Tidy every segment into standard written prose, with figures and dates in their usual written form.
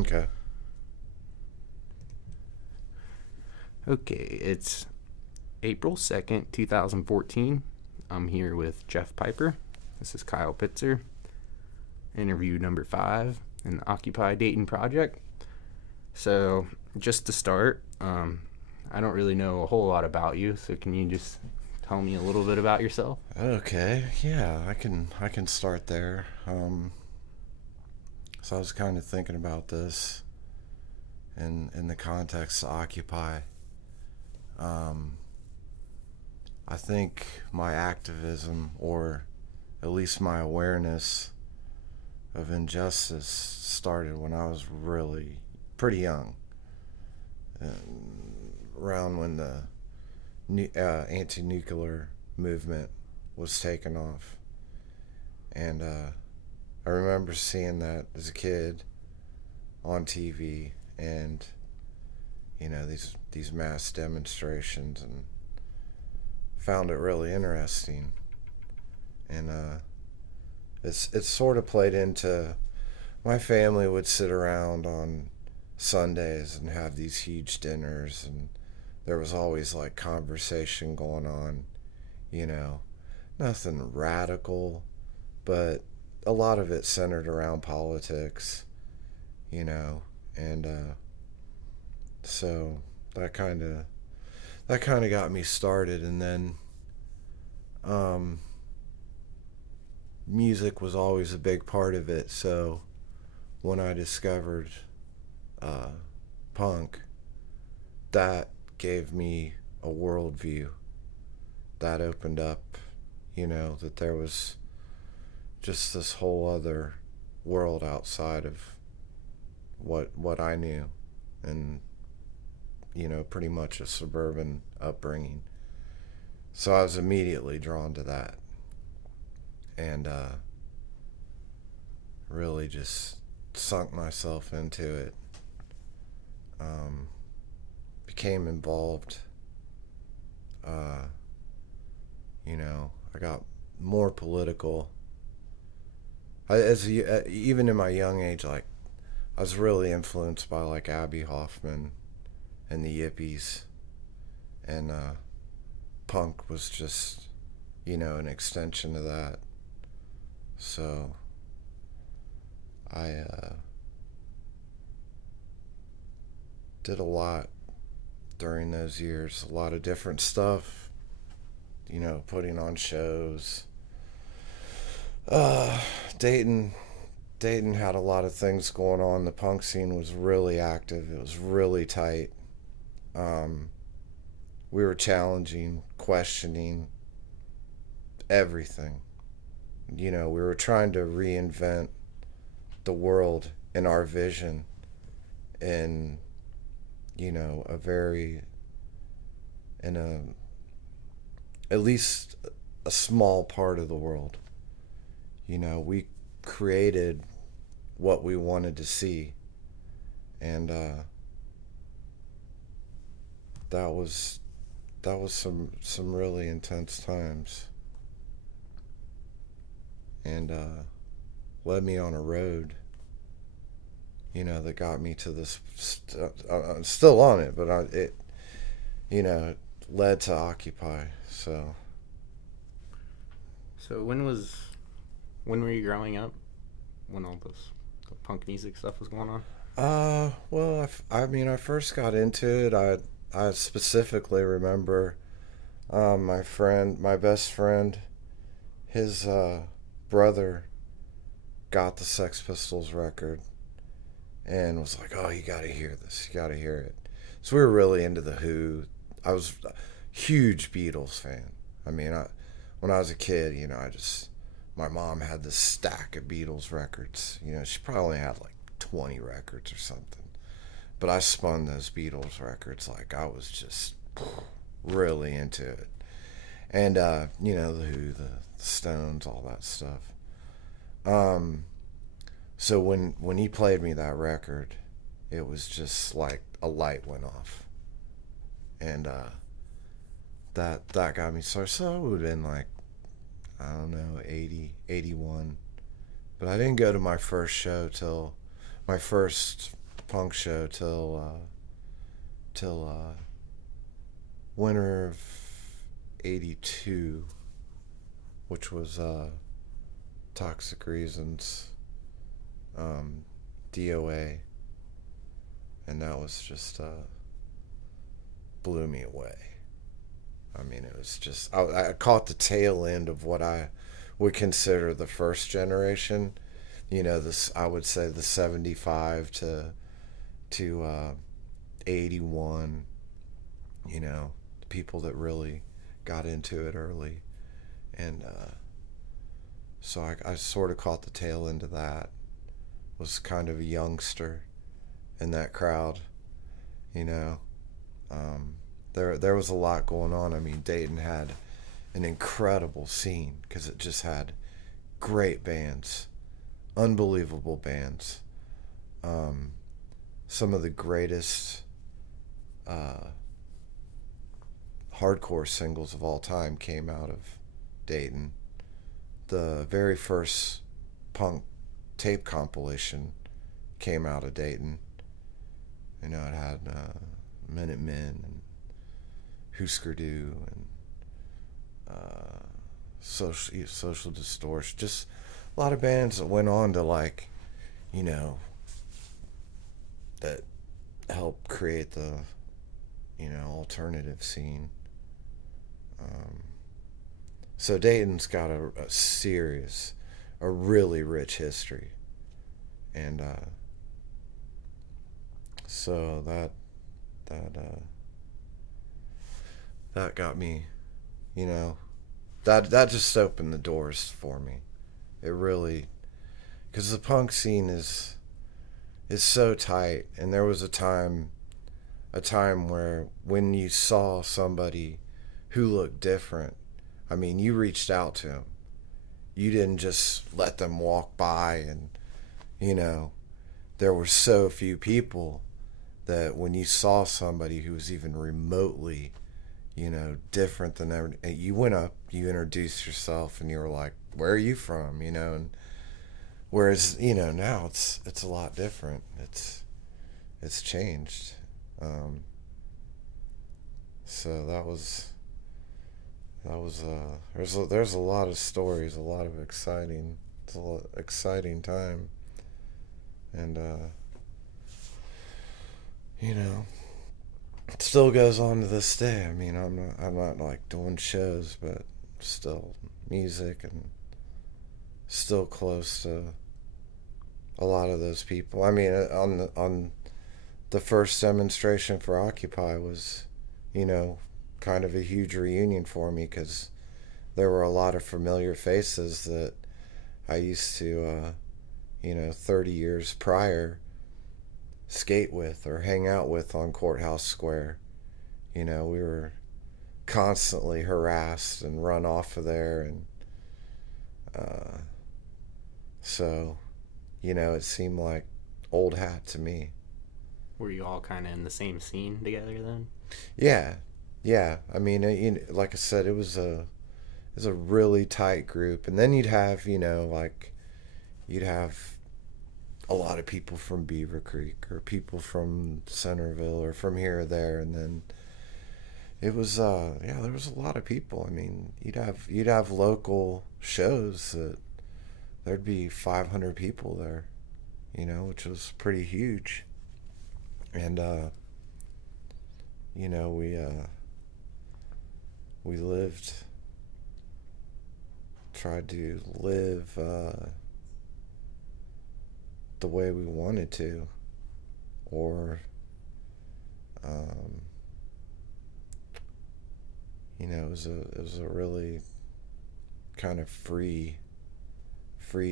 Okay. Okay, it's April 2nd, 2014. I'm here with Jeff Piper. This is Kyle Pitzer. Interview number 5 in the Occupy Dayton project. So, just to start, I don't really know a whole lot about you, so can you just tell me a little bit about yourself? Okay. Yeah, I can start there. So I was kind of thinking about this in the context of Occupy. Um, I think my activism, or at least my awareness of injustice, started when I was really pretty young, around when the anti-nuclear movement was taken off, and I remember seeing that as a kid on TV, and these mass demonstrations, and found it really interesting, and it's sort of played into my family would sit around on Sundays and have these huge dinners, and there was always like conversation going on, you know, nothing radical, but a lot of it centered around politics, you know, and so that kind of that kind of got me started, and then um, music was always a big part of it. So when I discovered uh, punk, that gave me a worldview that opened up, that there was just this whole other world outside of what I knew, and pretty much a suburban upbringing. So I was immediately drawn to that, and really just sunk myself into it. Um, Became involved. Uh, I got more political. Even in my young age, like I was really influenced by like Abby Hoffman and the Yippies, and punk was just an extension of that. So I did a lot during those years, a lot of different stuff, putting on shows. Uh, Dayton, Dayton had a lot of things going on. The punk scene was really active. It was really tight. Um, we were challenging, questioning everything. We were trying to reinvent the world in our vision in, a very, in a, at least a small part of the world. We created what we wanted to see, and that was some really intense times, and led me on a road, that got me to this. I'm still on it, but it led to Occupy. So, So, when were you growing up? When all this the punk music stuff was going on? well, I first got into it. I specifically remember my best friend, his brother got the Sex Pistols record and was like, "Oh, you got to hear this. You got to hear it." So we were really into the Who. I was a huge Beatles fan. When I was a kid, my mom had this stack of Beatles records. She probably had like 20 records or something. But I spun those Beatles records like I was just really into it. And the Who, the Stones, all that stuff. Um, so when he played me that record, it was just like a light went off, and that got me started. So it would have been like, I don't know, 80, 81. But I didn't go to my first show till my first punk show till winter of '82, which was Toxic Reasons, DOA, and that was just blew me away. I mean, it was just I caught the tail end of what I would consider the first generation. You know, this I would say the '75 to '81. You know, the people that really got into it early, and so I sort of caught the tail end of that. Was kind of a youngster in that crowd, you know. There was a lot going on. I mean, Dayton had an incredible scene because it just had great bands, unbelievable bands. Some of the greatest hardcore singles of all time came out of Dayton. The very first punk tape compilation came out of Dayton. You know, it had Minutemen and Husker Du and Social Distortion. Just a lot of bands that went on to, like, you know, that helped create the, you know, alternative scene. So Dayton's got a really rich history, and so that got me, you know, that just opened the doors for me. It really, because the punk scene is so tight, and there was a time where when you saw somebody who looked different, I mean, you reached out to them. You didn't just let them walk by, and, you know, there were so few people that when you saw somebody who was even remotely, you know, different than everything, you went up, you introduced yourself, and you were like, where are you from, you know? And whereas, you know, now it's a lot different. It's changed. So there's a lot of stories, a lot of exciting time, and you know, it still goes on to this day. I mean, I'm not like doing shows, but still music, and still close to a lot of those people. I mean, on the first demonstration for Occupy was, you know, kind of a huge reunion for me, because there were a lot of familiar faces that I used to, you know, 30 years prior, skate with or hang out with on Courthouse Square. You know, we were constantly harassed and run off of there, and so, you know, it seemed like old hat to me. Were you all kind of in the same scene together then? Yeah. I mean, you know, like I said, it was a really tight group, and then you'd have, you know, like, you'd have a lot of people from Beaver Creek or people from Centerville or from here or there, and then it was there was a lot of people. I mean, you'd have local shows that there'd be 500 people there, you know, which was pretty huge. And you know, we tried to live the way we wanted to, or you know, it was a really kind of free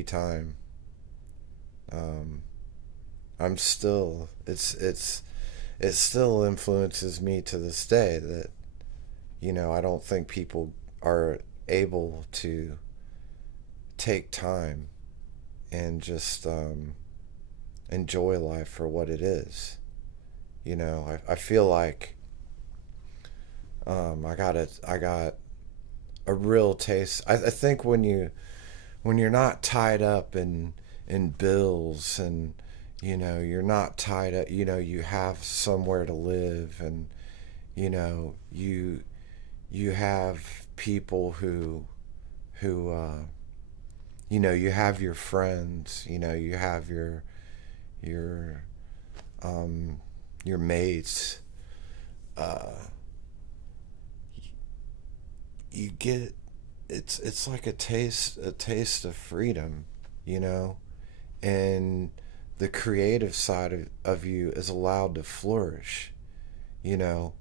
time. I'm still, it still influences me to this day that, you know, I don't think people are able to take time and just enjoy life for what it is. You know, I feel like I got a real taste. I think when you're not tied up in bills and, you're not tied up, you have somewhere to live, and you have people who you have your friends, you have your your mates. uh you get, it's like a taste of freedom, you know and the creative side of you is allowed to flourish. you know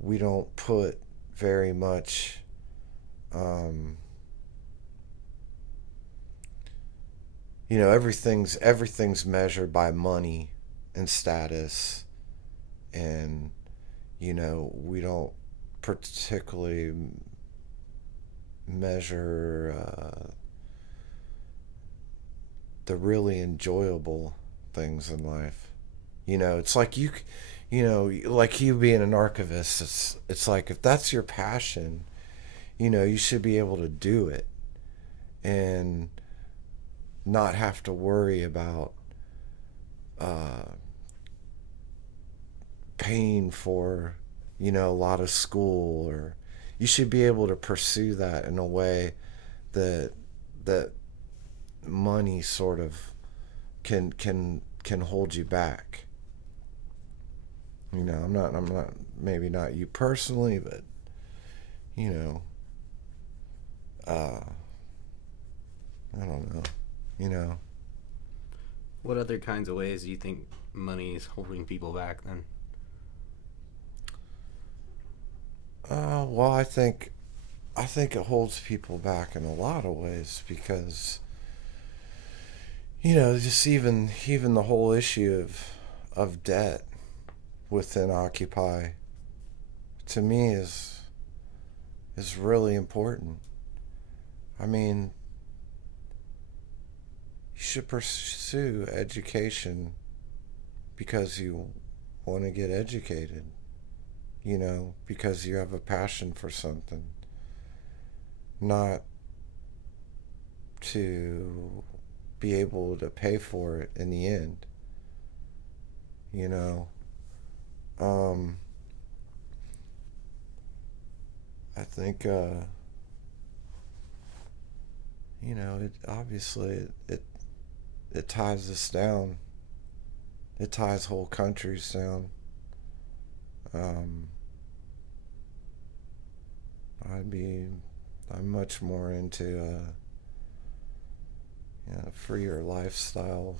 we don't put very much, um everything's measured by money and status, and we don't particularly measure the really enjoyable things in life. It's like like you being an archivist. It's like, if that's your passion, you should be able to do it and not have to worry about uh, paying for a lot of school, or you should be able to pursue that in a way that that money sort of can hold you back. I'm not maybe not you personally, but you know uh I don't know. you know What other kinds of ways do you think money is holding people back then? well, I think it holds people back in a lot of ways, because just even the whole issue of debt within Occupy, to me, is really important. I mean, you should pursue education because you want to get educated, because you have a passion for something, not to be able to pay for it in the end. You know, um, I think, it obviously it ties us down. It ties whole countries down. Um, I'd be, I'm much more into a freer lifestyle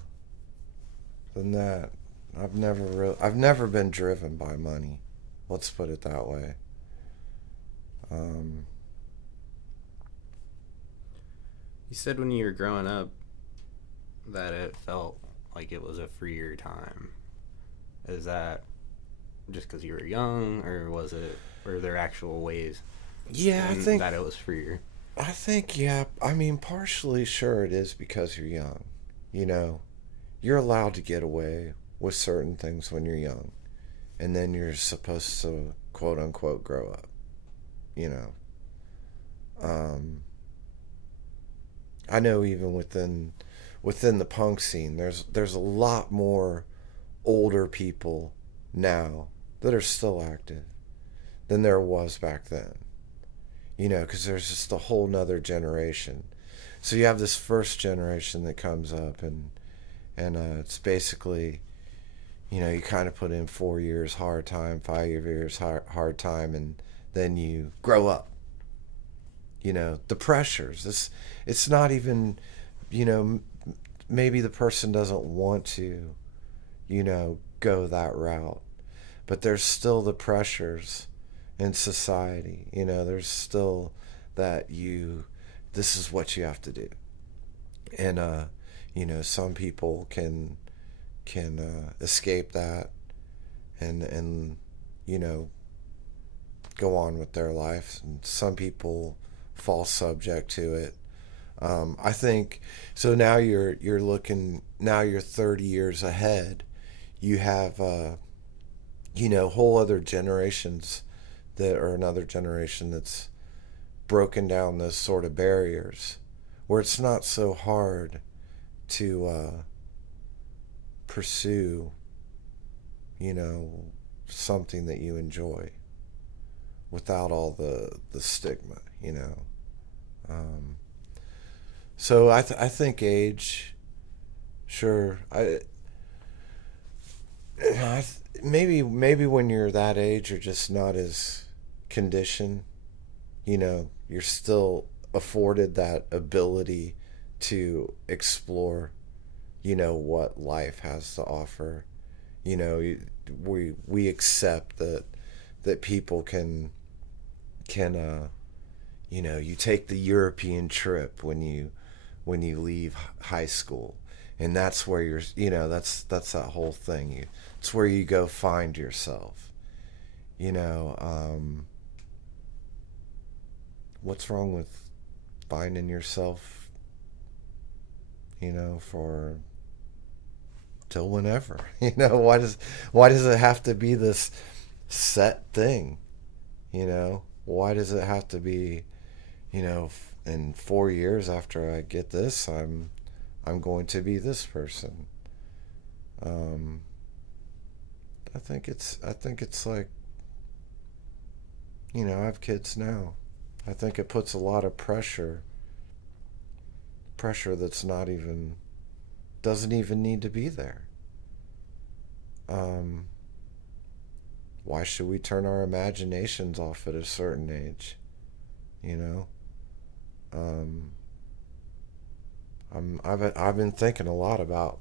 than that. I've never been driven by money. Let's put it that way. Um, You said when you were growing up that it felt like it was a freer time. Is that just because you were young, or were there actual ways yeah, that it was freer? yeah. I mean, partially, sure, it is because you're young. You know, you're allowed to get away with certain things when you're young, and then you're supposed to quote unquote grow up. You know, um, I know even within the punk scene, there's a lot more older people now that are still active than there was back then. Because there's just a whole nother generation. So you have this first generation that comes up, and it's basically, you kind of put in 4 years hard time, 5 years hard time, and then you grow up. The pressures. It's not even, you know, maybe the person doesn't want to, go that route, but there's still the pressures in society. There's still that this is what you have to do. And, some people can escape that and, go on with their life. And some people fall subject to it. I think so. Now you're looking. Now you're 30 years ahead. You have whole other generations that are another generation that's broken down those sort of barriers, where it's not so hard to pursue, you know, something that you enjoy without all the stigma, you know. Um, so I think age, sure. Maybe when you're that age, you're just not as conditioned. You know, you're still afforded that ability to explore, you know, what life has to offer. You know, we accept that people can you know, you take the European trip when you leave high school, and that's where you're, you know, that's that whole thing. It's where you go find yourself. You know, what's wrong with finding yourself? You know, for till whenever. You know, why does it have to be this set thing? You know, why does it have to be, you know, in 4 years after I get this, I'm going to be this person. Um, I think it's like, you know, I have kids now. I think it puts a lot of pressure that's not even doesn't even need to be there. Um, why should we turn our imaginations off at a certain age? You know, um, I've been thinking a lot about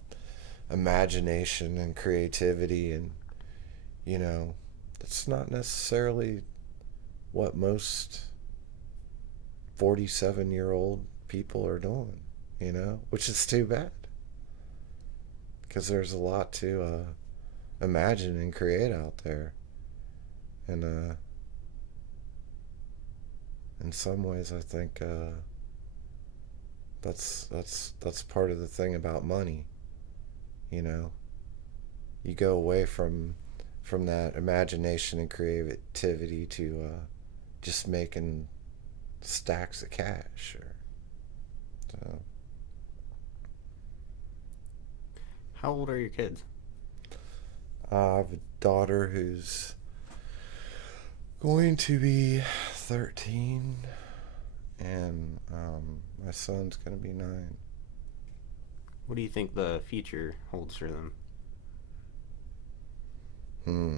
imagination and creativity, and you know, it's not necessarily what most 47-year-old people are doing. You know, which is too bad because there's a lot to imagine and create out there, and in some ways, I think that's part of the thing about money. You know, you go away from that imagination and creativity to just making stacks of cash. Or so. How old are your kids? I have a daughter who's going to be 13, and my son's going to be 9. What do you think the future holds for them? Hmm.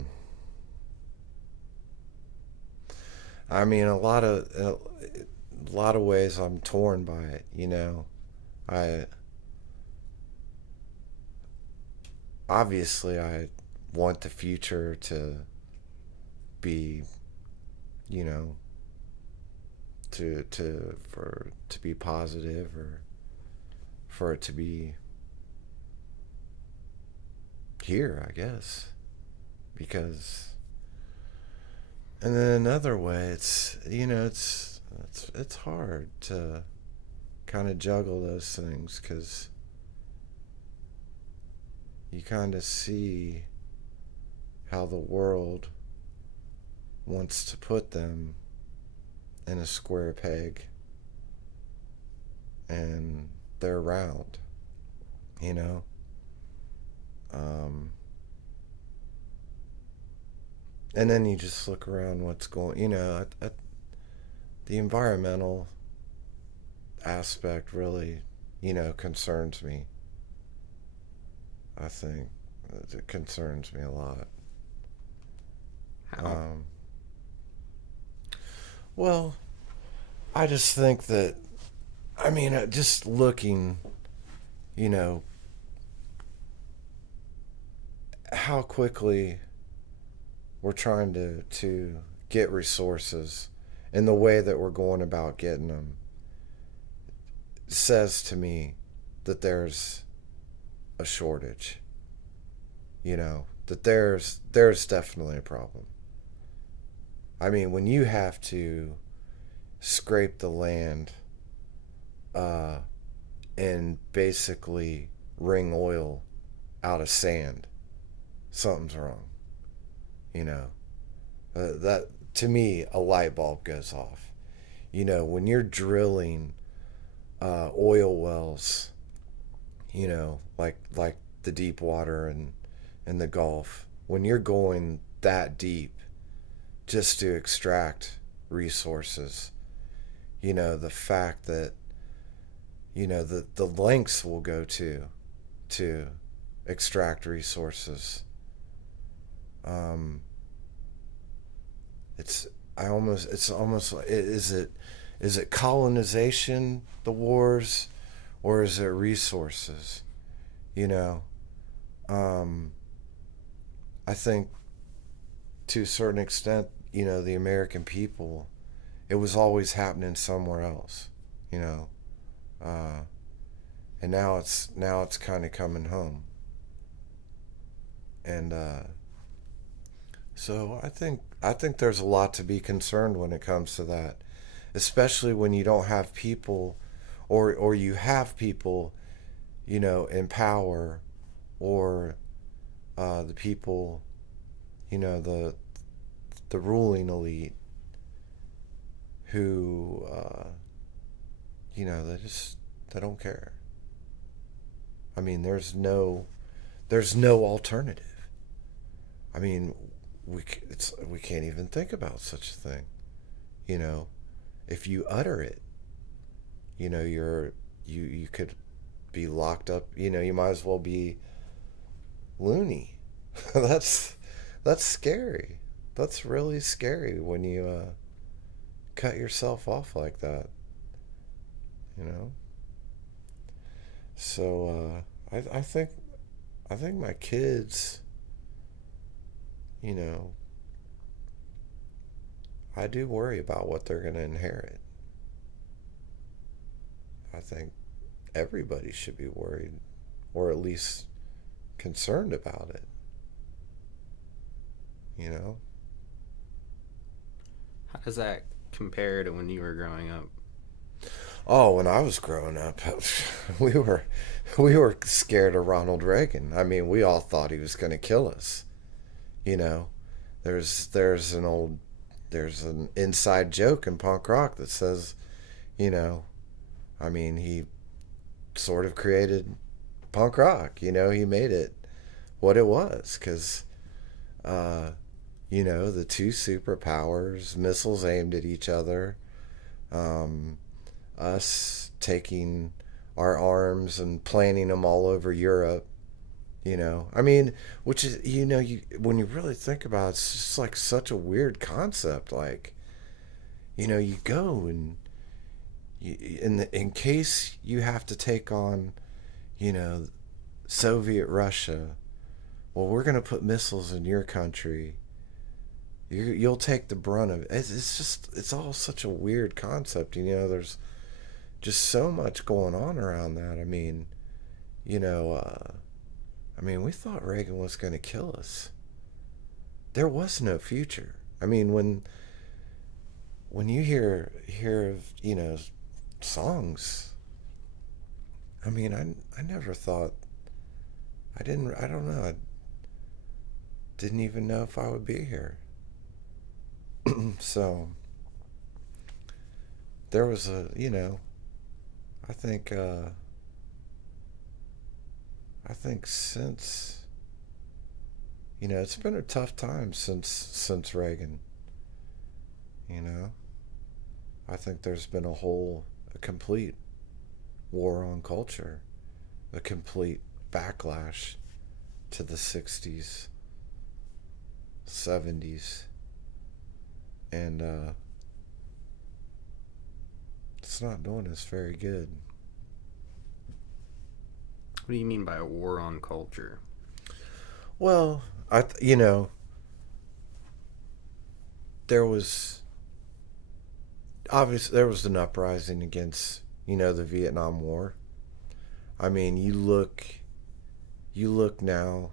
I mean, a lot of ways I'm torn by it. You know, I obviously I want the future to be, you know, to be positive, or for it to be here, I guess, because. And then another way, it's, you know, it's hard to kind of juggle those things, because you kind of see how the world wants to put them in a square peg, and they're round, you know. Um, and then you just look around what's going, you know, the environmental aspect really, you know, concerns me. I think it concerns me a lot. How? Um, well, I just think that, I mean, just looking, you know, how quickly we're trying to get resources, and the way that we're going about getting them says to me that there's a shortage. You know, that there's definitely a problem. I mean, when you have to scrape the land uh, and basically wring oil out of sand, something's wrong. You know, that to me, a light bulb goes off. You know, when you're drilling oil wells, you know, like the deep water and the Gulf, when you're going that deep just to extract resources, the fact that, the lengths will go to extract resources. It's almost like, is it colonization, the wars, or is it resources? I think to a certain extent, the American people, it was always happening somewhere else, and now it's kind of coming home. And so I think there's a lot to be concerned when it comes to that, especially when you don't have people, or you have people, in power, or the people, the ruling elite, who they don't care. I mean, there's no alternative. I mean, we can't even think about such a thing. If you utter it, you could be locked up. You might as well be loony. that's scary. That's really scary when you cut yourself off like that. So I think my kids, I do worry about what they're going to inherit. I think everybody should be worried, or at least concerned about it. How does that compare to when you were growing up? Oh, when I was growing up, we were scared of Ronald Reagan. I mean, we all thought he was going to kill us. There's an inside joke in punk rock that says, I mean, he sort of created punk rock. He made it what it was, because the two superpowers, missiles aimed at each other, us taking our arms and planting them all over Europe. I mean, which is, when you really think about it, it's just like such a weird concept. Like, you go and in case you have to take on, Soviet Russia, well, we're going to put missiles in your country. You'll take the brunt of it. It's all such a weird concept. There's just so much going on around that. I mean, we thought Reagan was going to kill us. There was no future. I mean, when you hear of, songs, I mean, I never thought, I don't know, I didn't even know if I would be here. So there was I think since, it's been a tough time since Reagan. I think there's been a complete war on culture, a complete backlash to the 60s, 70s, and it's not doing us very good. What do you mean by a war on culture? Well, there was an uprising against, the Vietnam War. I mean, you look now,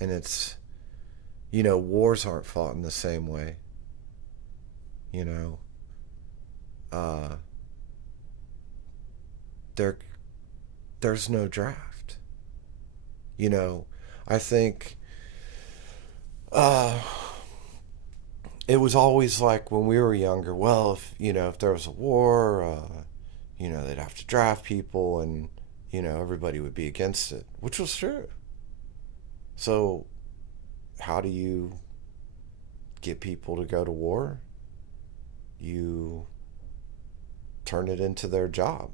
and it's, wars aren't fought in the same way. There's no draft. I think it was always like when we were younger, well, if there was a war, they'd have to draft people, and everybody would be against it, which was true. So how do you get people to go to war? You turn it into their job.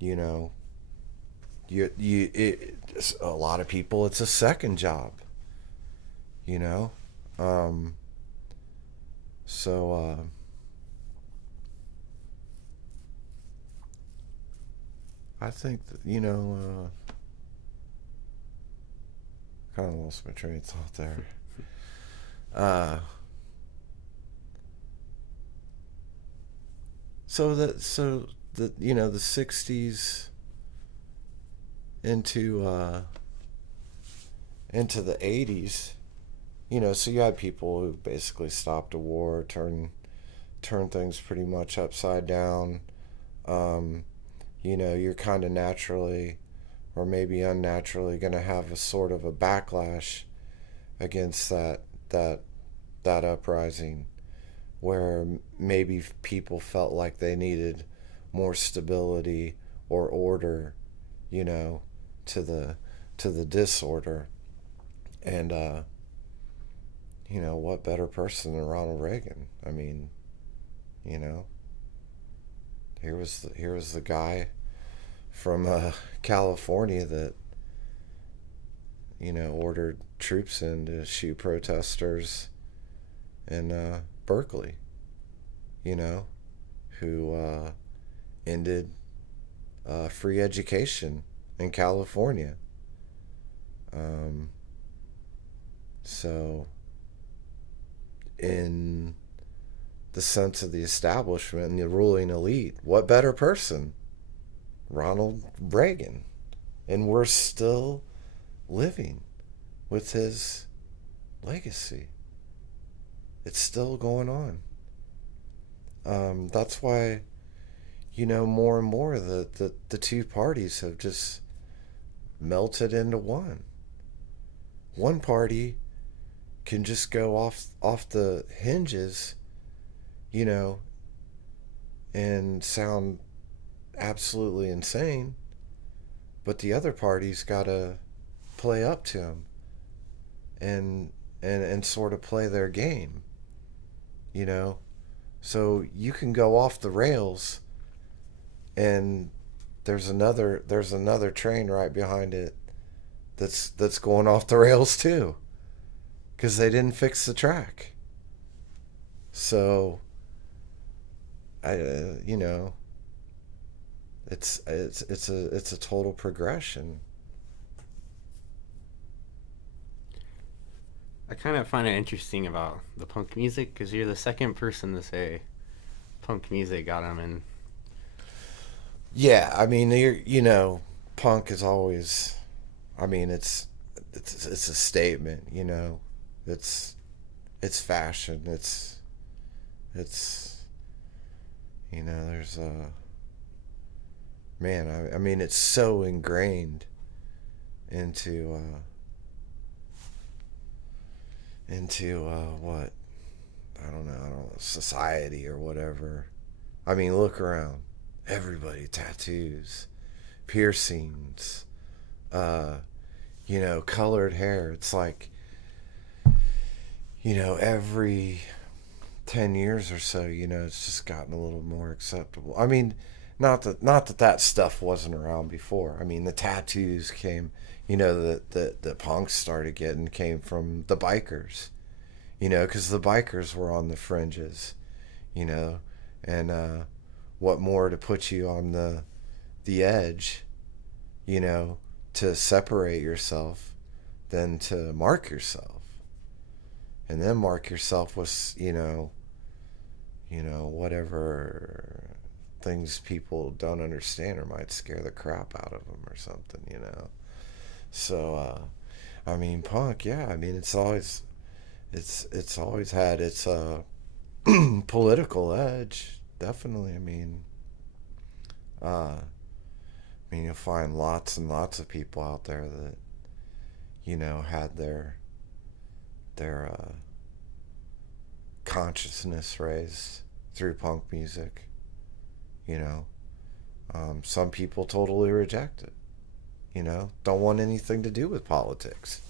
You know, a lot of people, it's a second job. You know, um, so I think that, kind of lost my train of thought there. Uh, the '60s into the '80s. So you had people who basically stopped a war, turn things pretty much upside down. Um, you're kind of naturally, or maybe unnaturally, going to have a sort of a backlash against that that uprising, where maybe people felt like they needed more stability or order, you know, to the disorder. And what better person than Ronald Reagan? I mean, you know, here was the guy from California that ordered troops in to shoot protesters in Berkeley. You know, who ended free education in California. Um, so, in the sense of the establishment and the ruling elite, what better person? Ronald Reagan. And we're still living with his legacy. It's still going on. That's why, more and more the two parties have just melted into one. One party can just go off the hinges, you know, and sound absolutely insane, but the other party's got to play up to him and sort of play their game, you know. So you can go off the rails, and there's another train right behind it that's going off the rails too, because they didn't fix the track. So you know, it's a total progression. I kind of find it interesting about the punk music because you're the second person to say punk music got him in. Yeah, I mean, punk is always. I mean, it's a statement. It's it's fashion. It's there's a man. I mean, it's so ingrained into what, I don't know, society or whatever. I mean, look around. Everybody tattoos, piercings, uh, colored hair. It's like, every 10 years or so, it's just gotten a little more acceptable. I mean, not that stuff wasn't around before. I mean, the tattoos came, the punks started getting came from the bikers, because the bikers were on the fringes, you know, and what more to put you on the edge, to separate yourself than to mark yourself, and then mark yourself with, whatever things people don't understand or might scare the crap out of them or something. So, I mean, punk, yeah. I mean, it's always had its political edge, definitely. You'll find lots and lots of people out there that had their consciousness raised through punk music. Some people totally reject it. don't want anything to do with politics.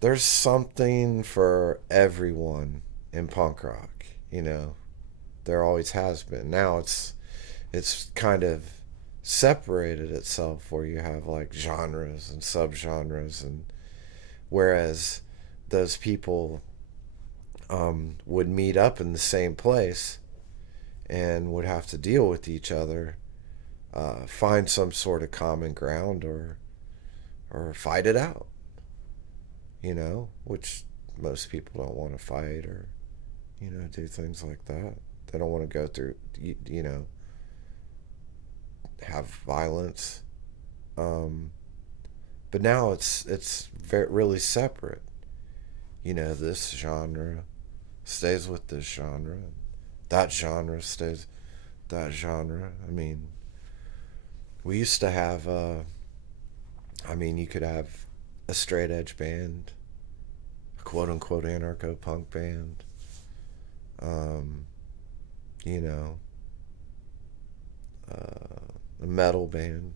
There's something for everyone in punk rock. There always has been. Now it's kind of separated itself, where you have like genres and subgenres, and whereas those people would meet up in the same place and would have to deal with each other, find some sort of common ground, or fight it out, which most people don't want to fight, or do things like that. They don't want to go through, have violence. But now it's really separate. This genre stays with this genre, that genre stays that genre. I mean, we used to have you could have a straight edge band, a quote unquote anarcho punk band, a metal band,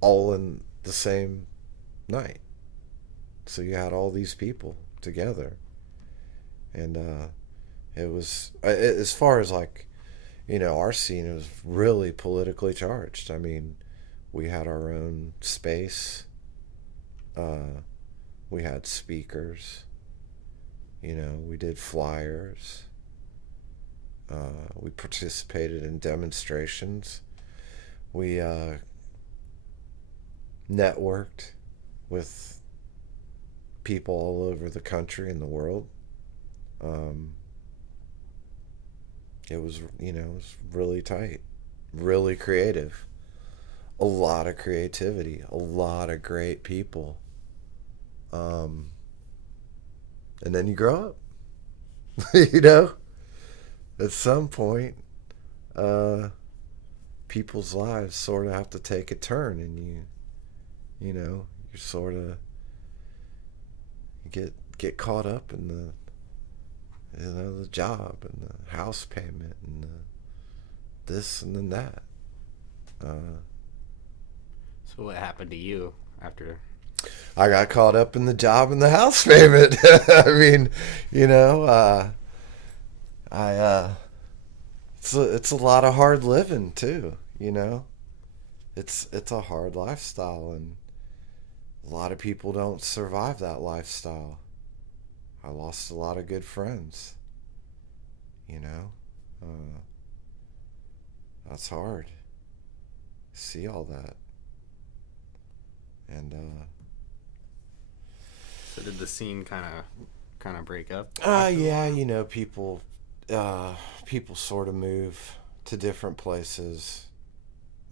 all in the same night. So you had all these people together, and it was, as far as like, our scene, it was really politically charged. I mean, we had our own space. We had speakers. We did flyers. We participated in demonstrations. We networked with people all over the country and the world. It was really tight, really creative. A lot of creativity, a lot of great people. And then you grow up. At some point, people's lives sort of have to take a turn, and you sort of get caught up in the job and the house payment and this and then that. So what happened to you after? I got caught up in the job and the house payment. I mean, it's a lot of hard living too. It's a hard lifestyle, and a lot of people don't survive that lifestyle. I lost a lot of good friends. That's hard. See all that. And so did the scene kind of break up? Yeah, people sort of move to different places.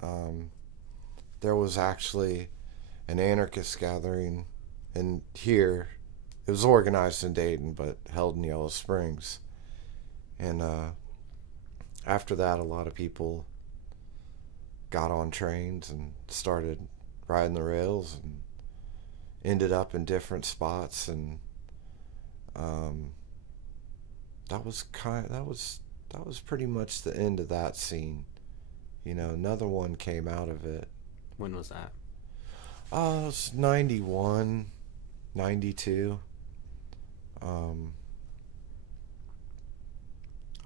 There was actually an anarchist gathering in here. It was organized in Dayton, but held in Yellow Springs. And after that, a lot of people got on trains and started riding the rails and ended up in different spots. And that was pretty much the end of that scene. Another one came out of it. When was that? It was 91, 92.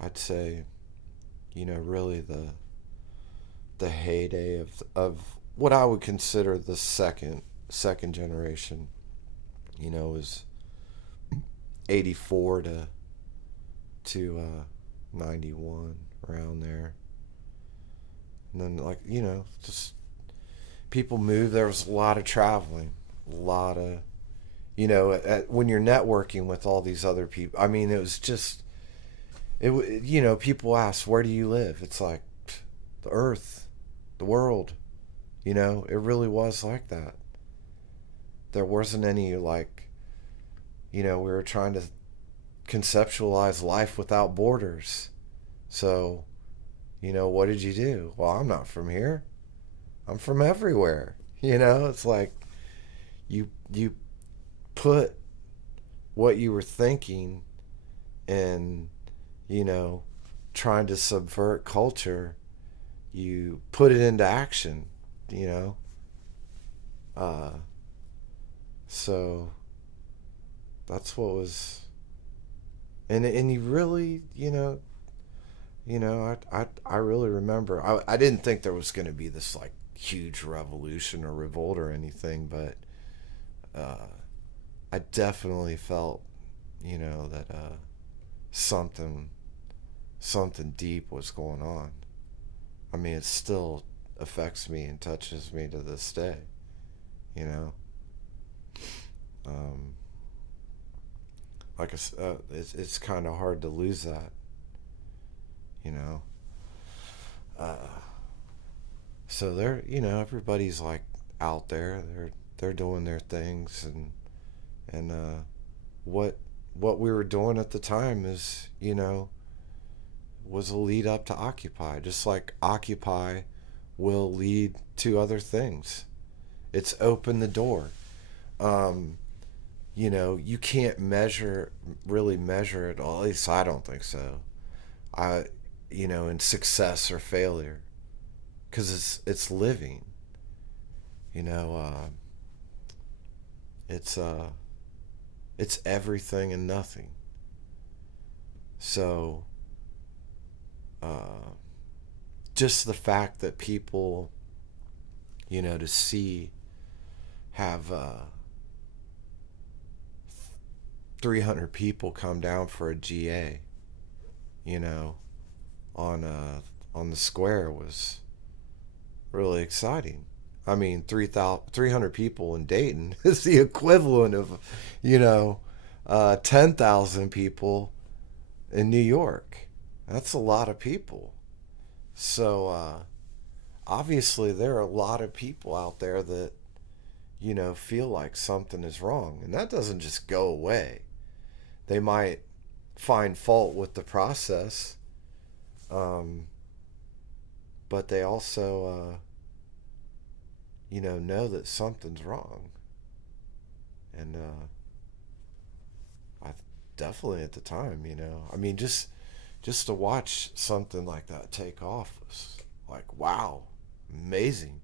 I'd say, really the heyday of what I would consider the second generation, was 84 to 91, around there. And then, just people moved. There was a lot of traveling, a lot of, when you're networking with all these other people. I mean, it was just, people ask, where do you live? It's like, the earth, the world, it really was like that. There wasn't any, we were trying to conceptualize life without borders. So, what did you do? Well, I'm not from here. I'm from everywhere. It's like you put what you were thinking and, trying to subvert culture, you put it into action, you know. Uh, so that's what was, and you really, I really remember. I didn't think there was going to be this like huge revolution or revolt or anything, but uh, I definitely felt, that something something deep was going on. I mean, it still affects me and touches me to this day. You know, um, it's kind of hard to lose that. You know, uh, so everybody's like out there. They're doing their things, and what we were doing at the time is, was a lead up to Occupy, just like Occupy will lead to other things. It's opened the door. Um, you can't really measure it. All, at least I don't think so. I, in success or failure, because it's living. You know, it's it's everything and nothing. So, uh, just the fact that people, to see have 300 people come down for a GA, you know, on the square was really exciting. I mean, 300 people in Dayton is the equivalent of, 10,000 people in New York. That's a lot of people. So, obviously, there are a lot of people out there that, feel like something is wrong. And that doesn't just go away. They might find fault with the process, um, but they also, know that something's wrong. And I definitely at the time, I mean, just to watch something like that take off was like, wow, amazing.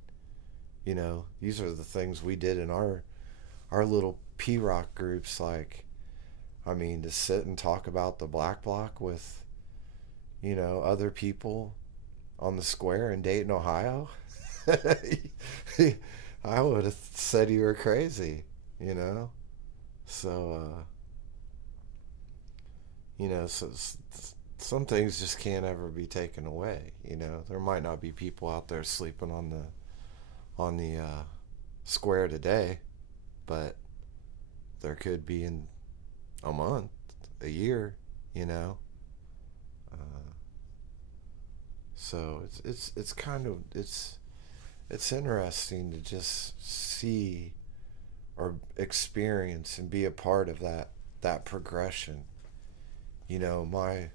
These are the things we did in our little P-Rock groups. Like, I mean, to sit and talk about the Black Bloc with, other people on the square in Dayton, Ohio. I would have said you were crazy, you know? So, so some things just can't ever be taken away, There might not be people out there sleeping on the square today, but there could be in a month, a year, you know. Uh, so it's kind of it's interesting to just see or experience and be a part of that progression. My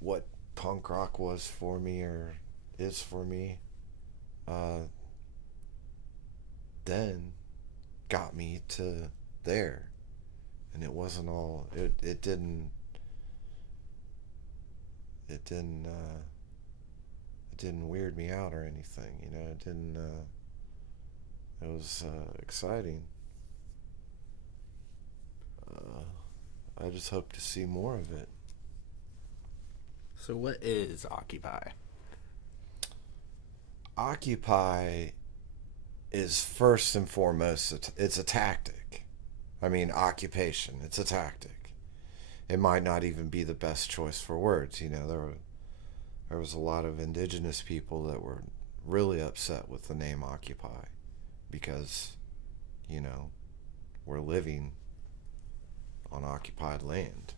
what punk rock was for me or is for me, uh, then got me to there, and it wasn't all it didn't weird me out or anything. It didn't. It was exciting. I just hope to see more of it. So, what is Occupy? Occupy is first and foremost, it's a tactic. I mean, occupation, it's a tactic. It might not even be the best choice for words. There was a lot of indigenous people that were really upset with the name Occupy because, we're living on occupied land.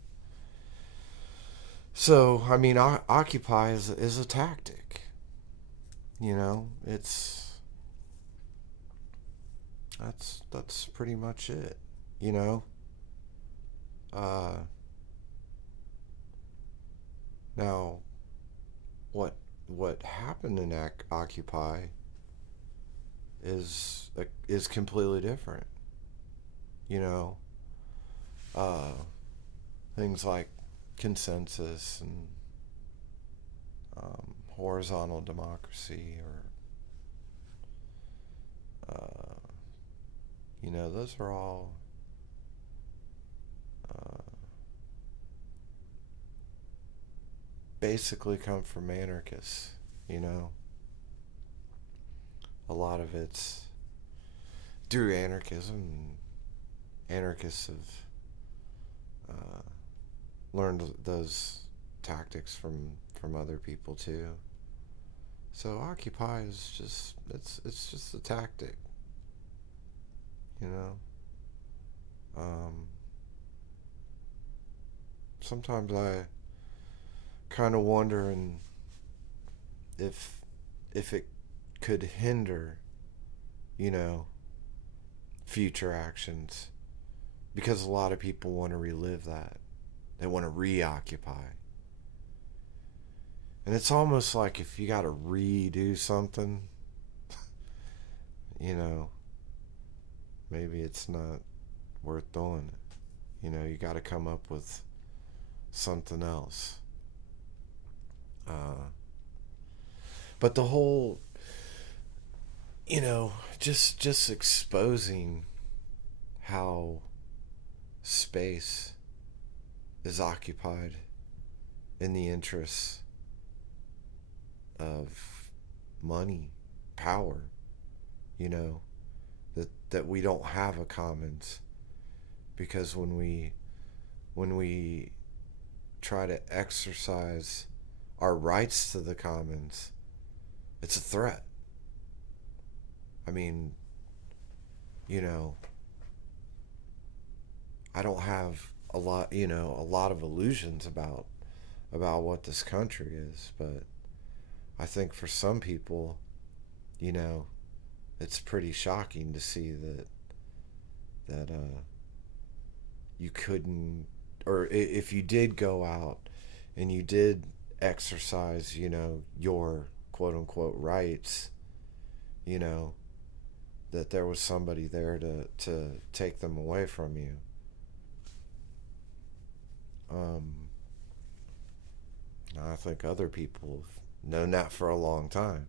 So, I mean, Occupy is a tactic. It's that's pretty much it. You know. Now, what happened in Occupy is completely different. You know, uh, things like consensus and horizontal democracy, or those are all basically come from anarchists. A lot of it's through anarchism. Anarchists have learned those tactics from other people too. So Occupy is just it's just a tactic, you know. Sometimes I kind of wonder if it could hinder, you know, future actions, because a lot of people want to relive that. They want to reoccupy. And it's almost like if you got to redo something, maybe it's not worth doing it. You got to come up with something else. But the whole, just exposing how space is occupied in the interests of money, power, that we don't have a commons, because when we try to exercise our rights to the commons, it's a threat. I mean, I don't have a lot of illusions about what this country is, but I think for some people, it's pretty shocking to see that you couldn't, or if you did go out and you did exercise, your quote unquote rights, that there was somebody there to take them away from you. I think other people have known that for a long time,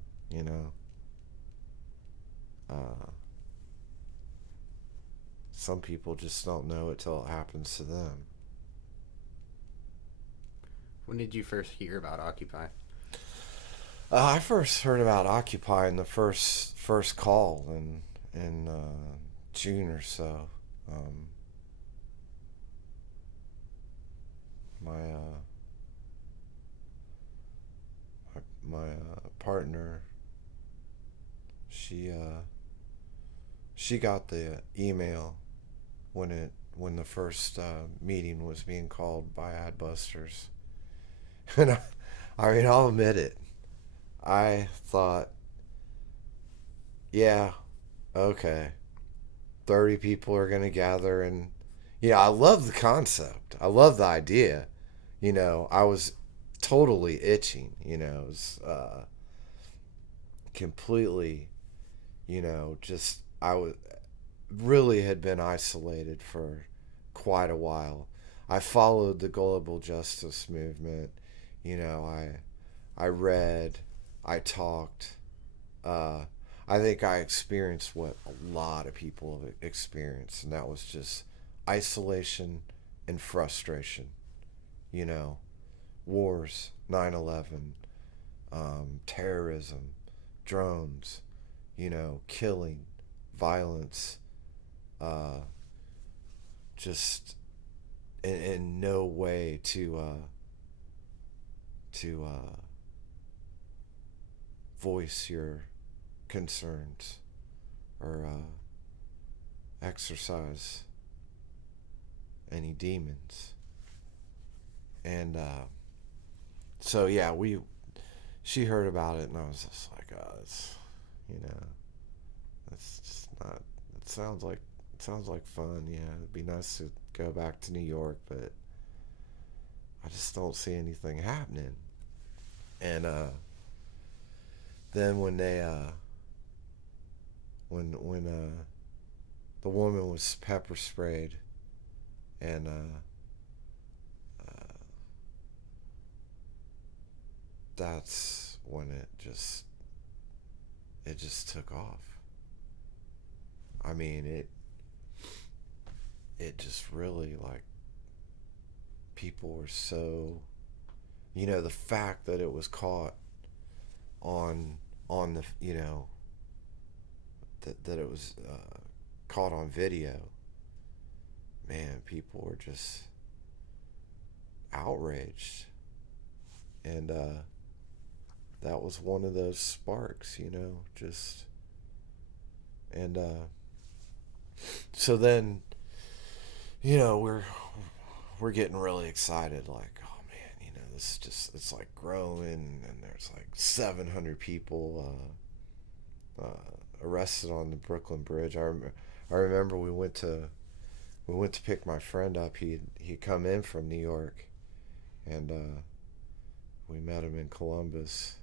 some people just don't know it till it happens to them. When did you first hear about Occupy? I first heard about Occupy in the first call in June or so. My partner, she got the email when the first meeting was being called by Adbusters, and I mean, I'll admit it. I thought, yeah, okay, 30 people are gonna gather, and I love the concept. I love the idea. I was totally itching. It was completely, just I was really had been isolated for quite a while. I followed the global justice movement. I read, I talked. I think I experienced what a lot of people have experienced, and that was just isolation and frustration. Wars, 9/11, terrorism, drones, killing, violence, just in no way to voice your concerns or exercise any demons. And so yeah, she heard about it, and I was just like, oh, that's just not. It sounds like fun. Yeah, it'd be nice to go back to New York, but I just don't see anything happening. And then when they when the woman was pepper sprayed, and that's when it just took off. I mean, it just really, like, people were so, the fact that it was caught on the, that it was caught on video. Man, people were just outraged, and that was one of those sparks, just. And so then, we're getting really excited, like, oh man, this just, it's like growing, and there's like 700 people arrested on the Brooklyn Bridge. I remember we went to pick my friend up. He'd come in from New York, and we met him in Columbus,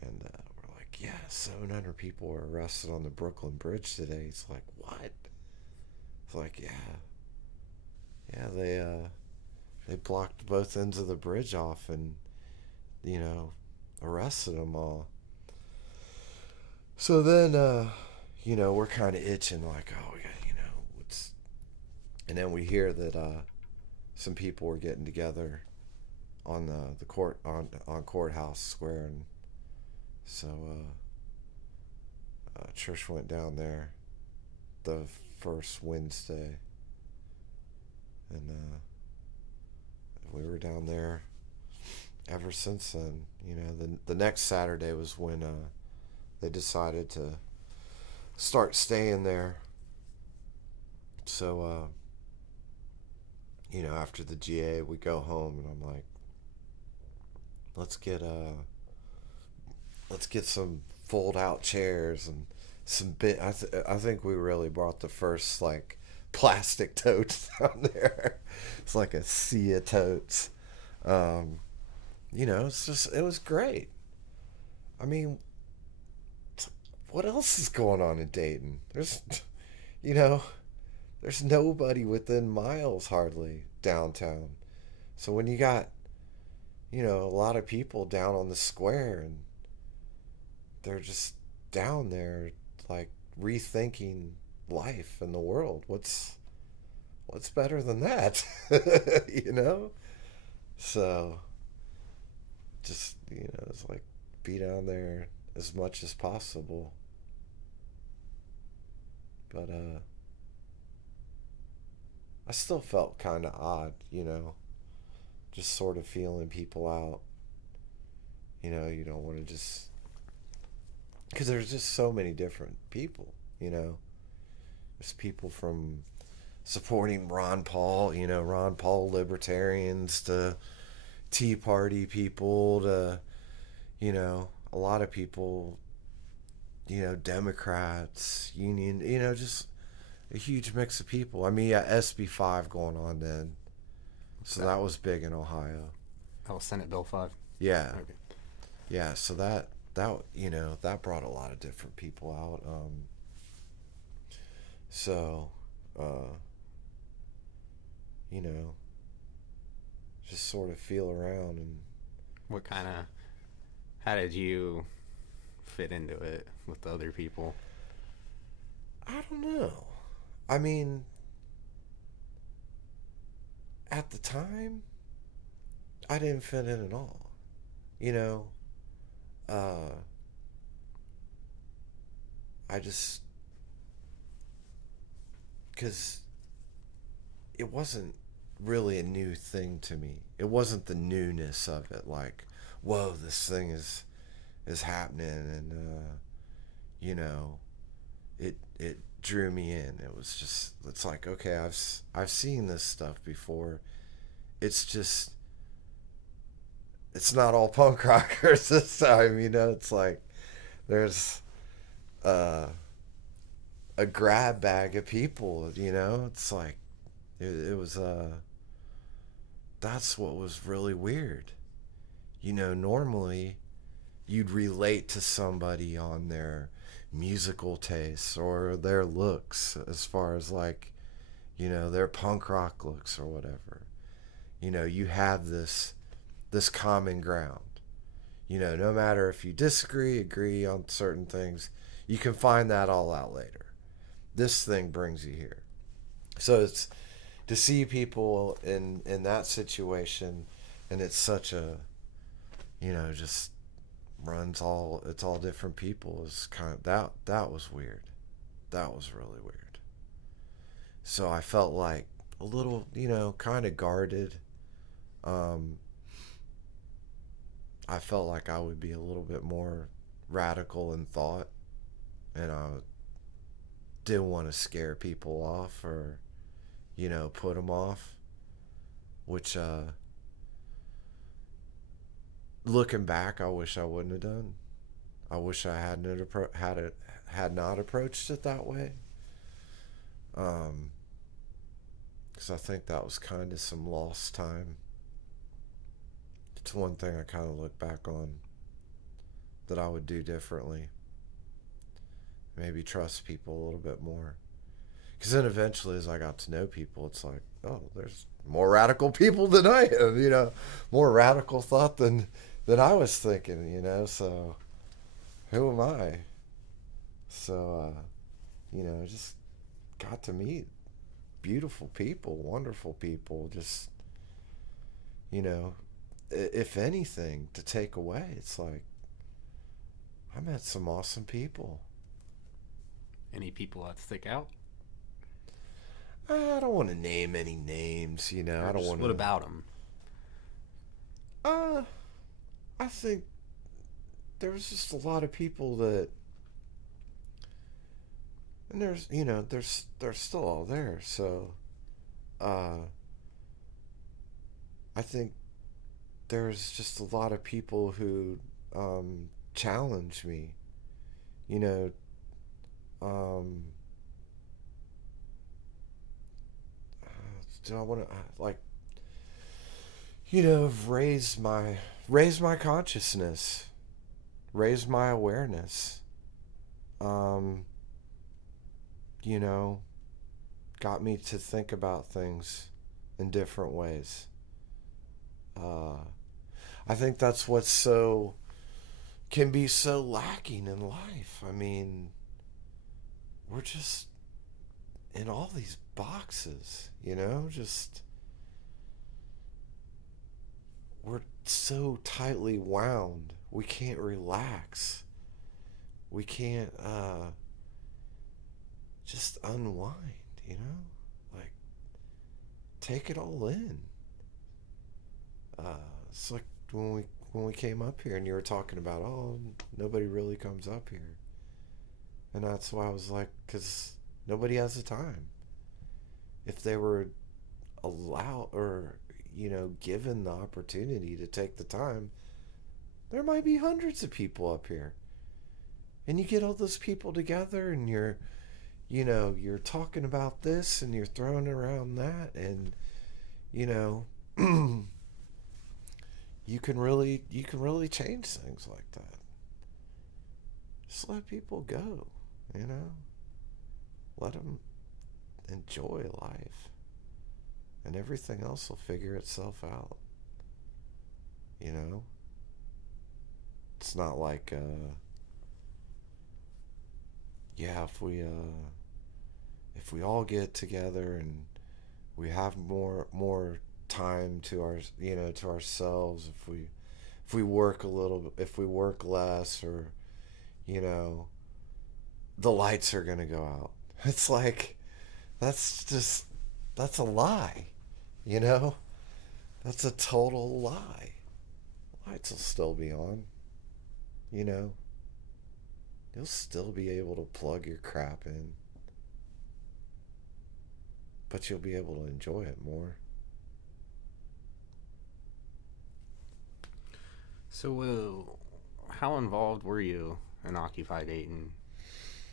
and we're like, yeah, 700 people were arrested on the Brooklyn Bridge today. He's like, what? It's like, yeah, they blocked both ends of the bridge off, and arrested them all. So then we're kind of itching, like, oh yeah, what's. And then we hear that some people were getting together on the court on Courthouse Square, and so Trish went down there the first Wednesday, and we were down there ever since then. The next Saturday was when they decided to start staying there. So after the GA, we go home, and I'm like, let's get some fold out chairs and some I think we really brought the first, like, plastic totes down there. It's like a sea of totes. It's just, it was great. I mean, what else is going on in Dayton? There's nobody within miles hardly downtown. So when you got, a lot of people down on the square, and they're just down there, like, rethinking life and the world. What's better than that? So just, it's like, be down there as much as possible. But I still felt kind of odd, just sort of feeling people out. You don't want to just, because there's just so many different people. There's people from supporting Ron Paul, Ron Paul libertarians, to Tea Party people, to a lot of people, Democrats, union, just a huge mix of people. I mean, yeah, SB5 going on then, so that was big in Ohio. That was Senate Bill 5. Yeah. Okay. Yeah, so that that brought a lot of different people out. So just sort of feel around. And how did you fit into it with other people? I don't know. I mean, at the time, I didn't fit in at all. I just, because it wasn't really a new thing to me. It wasn't the newness of it, like, whoa, this thing is happening, and it drew me in. It was just, it's like, okay, I've seen this stuff before. It's just, it's not all punk rockers this time. It's like there's a grab bag of people. It's like it was that's what was really weird. Normally you'd relate to somebody on their musical tastes or their looks, as far as, like, their punk rock looks or whatever. You have this common ground. No matter if you disagree, agree on certain things, you can find that all out later. This thing brings you here. So it's to see people in that situation, and it's such a, just runs all, it's all different people, is kind of that was weird. That was really weird. So I felt like a little, kind of guarded. um I felt like I would be a little bit more radical in thought, and I didn't want to scare people off, or put them off, which looking back, I wish I wouldn't have done. I wish I had not approached it that way. Because I think that was kind of some lost time. It's one thing I kind of look back on that I would do differently. Maybe trust people a little bit more. Because then eventually, as I got to know people, it's like, oh, there's more radical people than I am, more radical thought than I was thinking, so who am I? So, just got to meet beautiful people, wonderful people, just, if anything to take away, it's like, I met some awesome people. Any people that stick out? I don't want to name any names, I don't want to. What about them? I think there was just a lot of people that, and they're still all there. So, I think there's just a lot of people who challenge me. You know, do I want to like raise my consciousness, raise my awareness. Um, got me to think about things in different ways. I think that's what's so can be so lacking in life. I mean, we're just in all these boxes, just we're so tightly wound. We can't relax. We can't just unwind, like take it all in. It's like when we came up here and you were talking about, oh, nobody really comes up here, and that's why I was like, because nobody has the time. If they were allowed, or given the opportunity to take the time, there might be hundreds of people up here, and you get all those people together, and you're talking about this, and you're throwing around that, and you can really change things like that. Just let people go, let them enjoy life, and everything else will figure itself out. It's not like yeah, if we all get together and we have more time to to ourselves, if we work a little, if we work less, or the lights are gonna go out. It's like, that's a lie, that's a total lie. Lights will still be on, you'll still be able to plug your crap in, but you'll be able to enjoy it more. So, how involved were you in Occupy Dayton,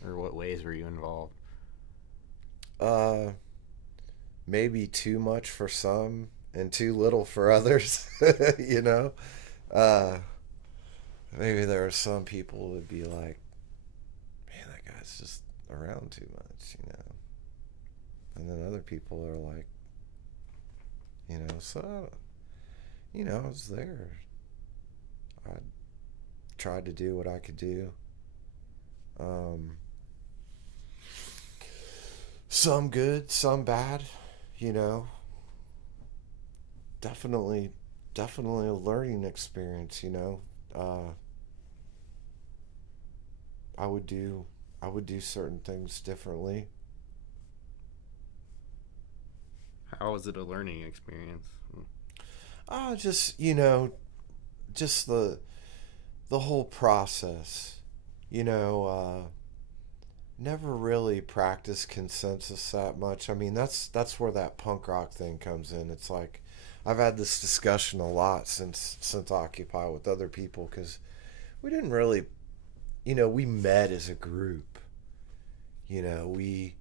or what ways were you involved? Uh, Maybe too much for some and too little for others. you know. Uh, Maybe there are some people who would be like, "Man, that guy's just around too much," and then other people are like, so, I was there. I tried to do what I could do. Um, some good, some bad, you know. Definitely, definitely a learning experience, you know. I would do, I would do certain things differently. How was it a learning experience? Just, just the whole process, you know. Never really practiced consensus that much. I mean, that's where that punk rock thing comes in. It's like I've had this discussion a lot since Occupy with other people, because we didn't really, we met as a group. We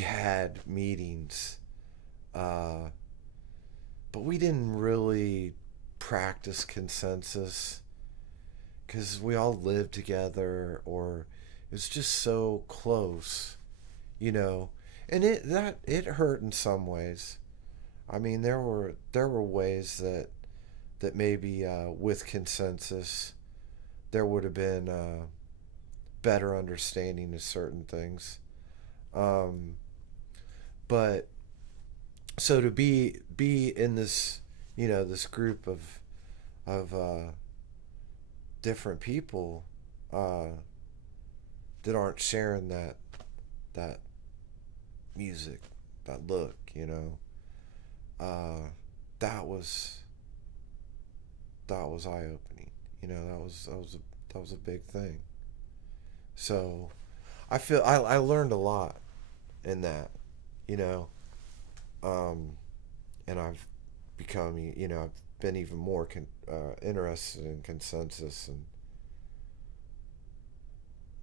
had meetings, uh, but we didn't really practice consensus because we all lived together, or it was just so close, you know. And it hurt in some ways. I mean, there were ways that maybe with consensus there would have been better understanding of certain things. Um, but so to be in this, this group of different people uh, that aren't sharing that music, that look, uh, that was eye opening. That was a big thing. So I feel I learned a lot in that, you know, um, and I've become, I've been even more interested in consensus. And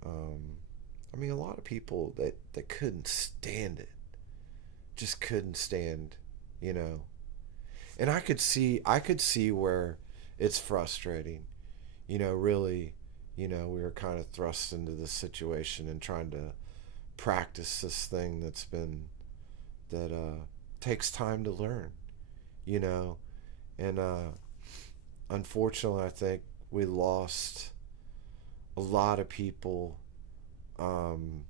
um, I mean, a lot of people that couldn't stand it, just couldn't stand, you know. And I could see where it's frustrating, really, we were kind of thrust into this situation and trying to practice this thing that takes time to learn, you know. And unfortunately, I think we lost a lot of people um,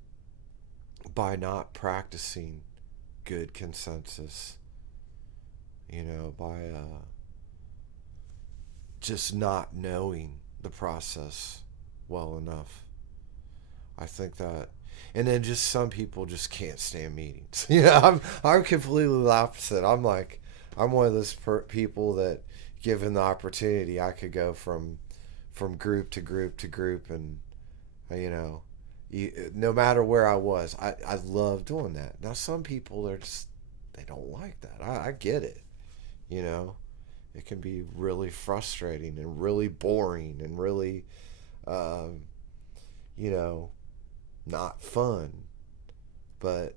by not practicing good consensus, by just not knowing the process well enough. I think that, and then just some people just can't stand meetings. I'm completely the opposite. I'm one of those people that, given the opportunity, I could go from group to group to group, and you know, no matter where I was, I love doing that. Now some people they don't like that. I get it. You know, it can be really frustrating and really boring and really, um, you know, not fun. But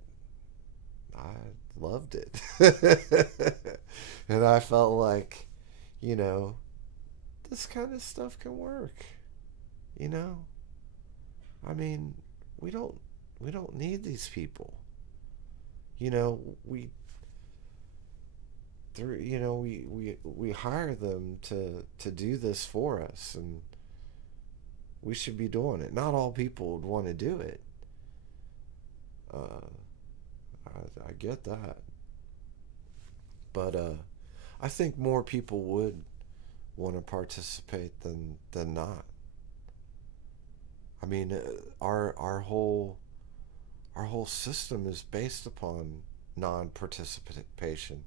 I loved it, and I felt like, you know, this kind of stuff can work. You know, I mean, we don't we don't need these people. We through we hire them to do this for us, and we should be doing it. Not all people would want to do it. Uh, I get that, but I think more people would want to participate than not. I mean, our whole system is based upon non-participation.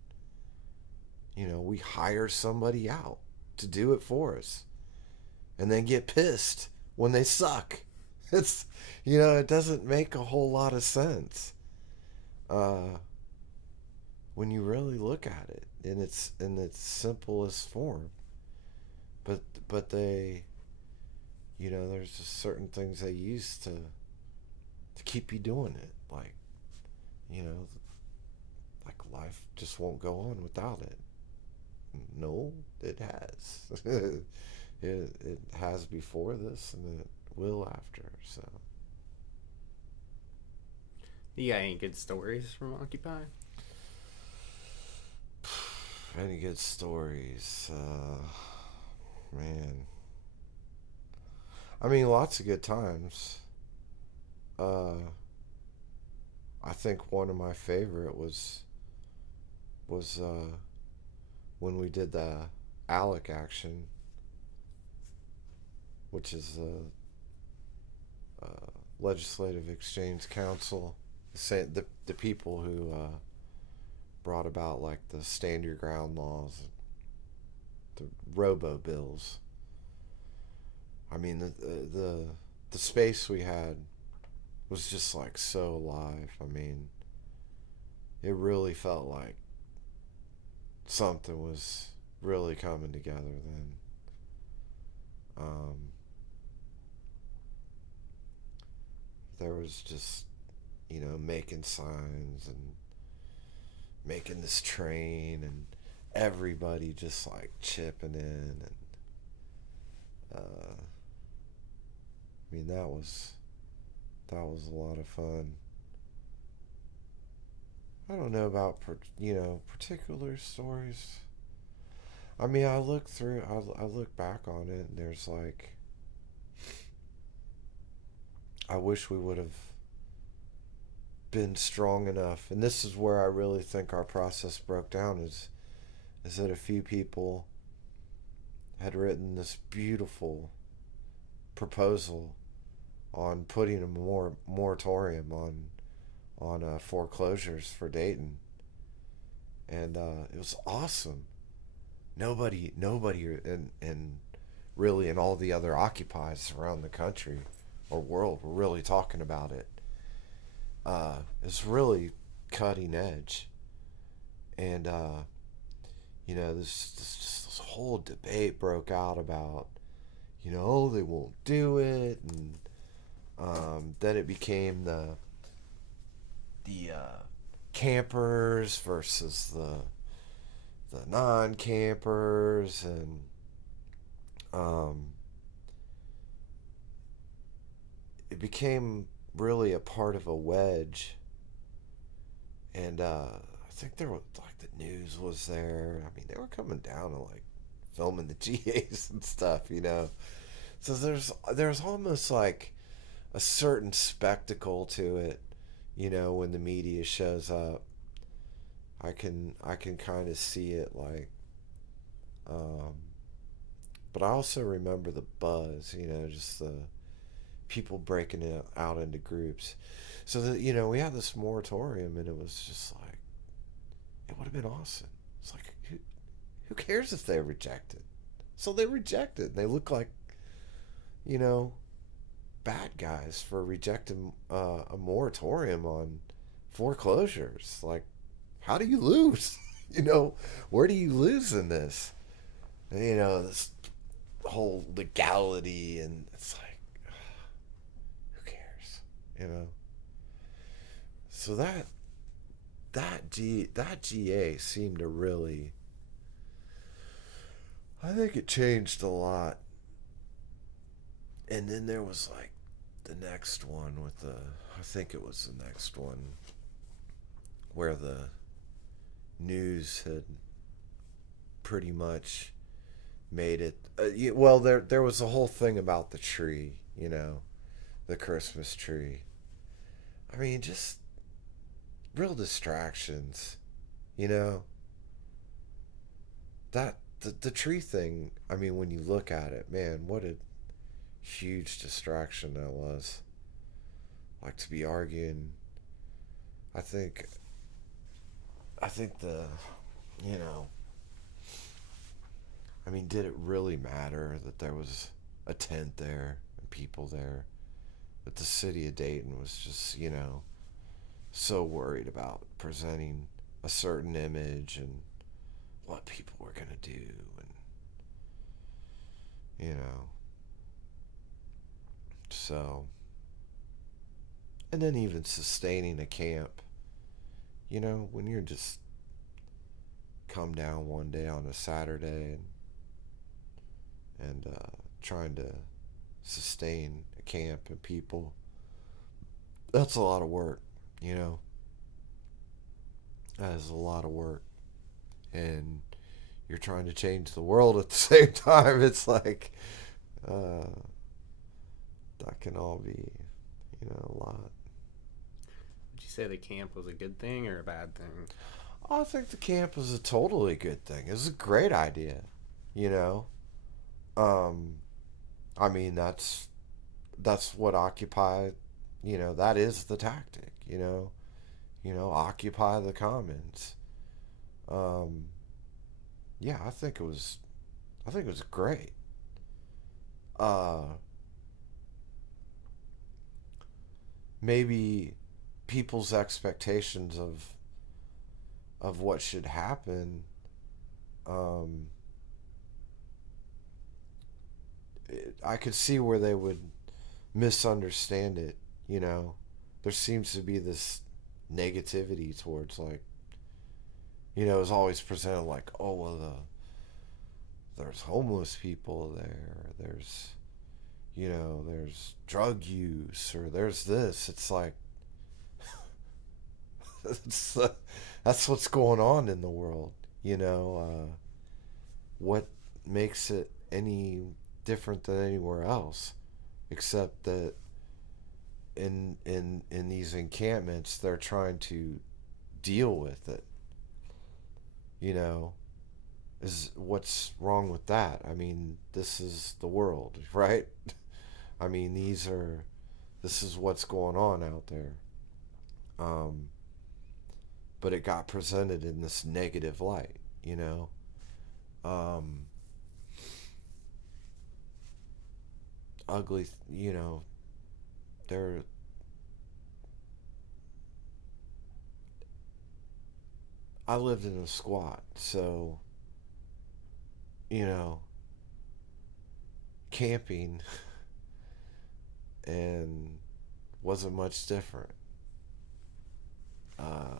We hire somebody out to do it for us, and then get pissed when they suck. It's it doesn't make a whole lot of sense uh, when you really look at it in its simplest form. But they, there's just certain things they use to keep you doing it, like you know like life just won't go on without it. No, it has. It has before this, and it will after. So, You got any good stories from Occupy? any good stories? Man, I mean, lots of good times. Uh, I think one of my favorite was when we did the ALEC action, which is Legislative Exchange Council, the people who brought about like the stand your ground laws, the robo bills. I mean the space we had was just like so alive. I mean, it really felt like something was really coming together then. Um, there was just, making signs and making this train and everybody just like chipping in and I mean that was a lot of fun. I don't know about particular stories. I mean, I look back on it and there's like, I wish we would have been strong enough. And this is where I really think our process broke down is that a few people had written this beautiful proposal on putting a moratorium on foreclosures for Dayton, and it was awesome. Nobody, and really, in all the other occupies around the country or world were really talking about it. It's really cutting edge, and this whole debate broke out about, oh, they won't do it, and then it became the campers versus the non-campers, and it became really a part of a wedge. And I think there was like the news was there. I mean, they were coming down and like filming the GAs and stuff. So there's almost like a certain spectacle to it, when the media shows up. I can kind of see it like, but I also remember the buzz, just the people breaking it out into groups. So that, we had this moratorium, and it was just like, it would have been awesome. It's like, who cares if they reject it? So they reject it. They look like, bad guys for rejecting a moratorium on foreclosures. Like, how do you lose? Where do you lose in this? And, this whole legality, and it's like, who cares? So that GA seemed to really, I think it changed a lot. And then there was like the next one I think it was the next one where the news had pretty much made it. Well, there was a whole thing about the tree, the Christmas tree. I mean, just real distractions, that the tree thing. I mean, when you look at it, man, what a huge distraction that was. Like, to be arguing, I think the, I mean, did it really matter that there was a tent there and people there? But the city of Dayton was just, so worried about presenting a certain image and what people were going to do, and, so, and then even sustaining a camp, when you're just come down one day on a Saturday and trying to sustain a camp and people, that's a lot of work. That is a lot of work, and you're trying to change the world at the same time. It's like, that can all be, a lot. Would you say the camp was a good thing or a bad thing? I think the camp was a totally good thing. It was a great idea, you know. Um, I mean, that's what Occupy, that is the tactic, occupy the commons. Um, yeah, I think it was great. Uh, Maybe people's expectations of what should happen, um, I could see where they would misunderstand it. There seems to be this negativity towards, like, it's always presented like, oh well, there's homeless people there, there's drug use, or there's this. It's like, it's, that's what's going on in the world. What makes it any different than anywhere else, except that in these encampments they're trying to deal with it. You know, is what's wrong with that? I mean, this is the world, right? I mean, this is what's going on out there. Um, but it got presented in this negative light. Um, Ugly, there. I lived in a squat, so you know, camping and wasn't much different. Uh,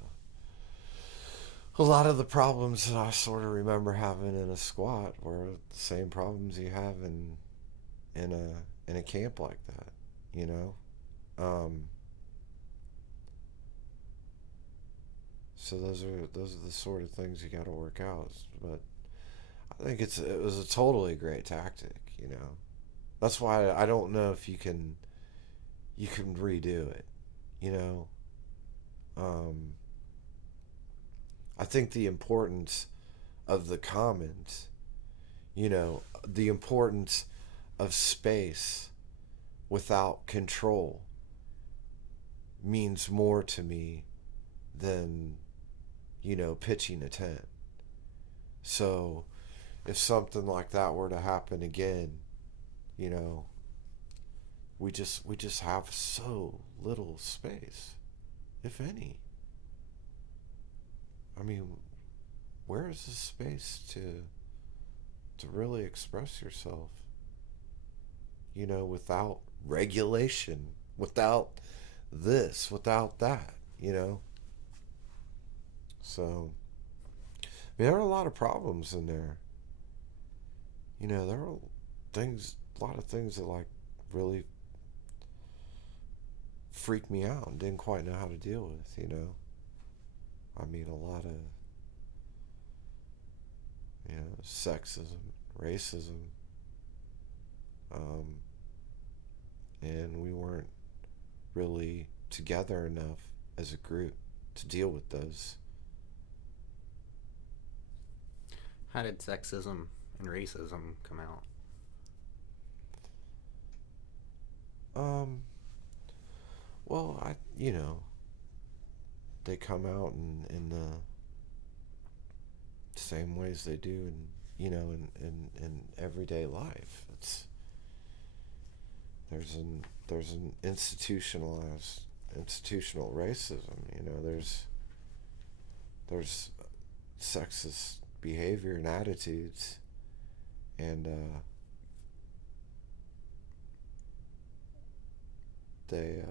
a lot of the problems that I sort of remember having in a squat were the same problems you have in a camp like that. You know, um, so those are the sort of things you got to work out. But I think it was a totally great tactic. That's why I don't know if you can redo it. You know, um, I think the importance of the commons, the importance of space without control means more to me than, pitching a tent. So if something like that were to happen again, you know, we just have so little space, if any. I mean, where is the space to really express yourself? Without regulation, without this, without that. So, I mean, there are a lot of problems in there. There are a lot of things that, like, really freaked me out and didn't quite know how to deal with. I mean, a lot of, sexism, racism, um, and we weren't really together enough as a group to deal with those. How did sexism and racism come out? Um, well, they come out in the same ways they do in everyday life. There's an institutional racism. There's sexist behavior and attitudes, and they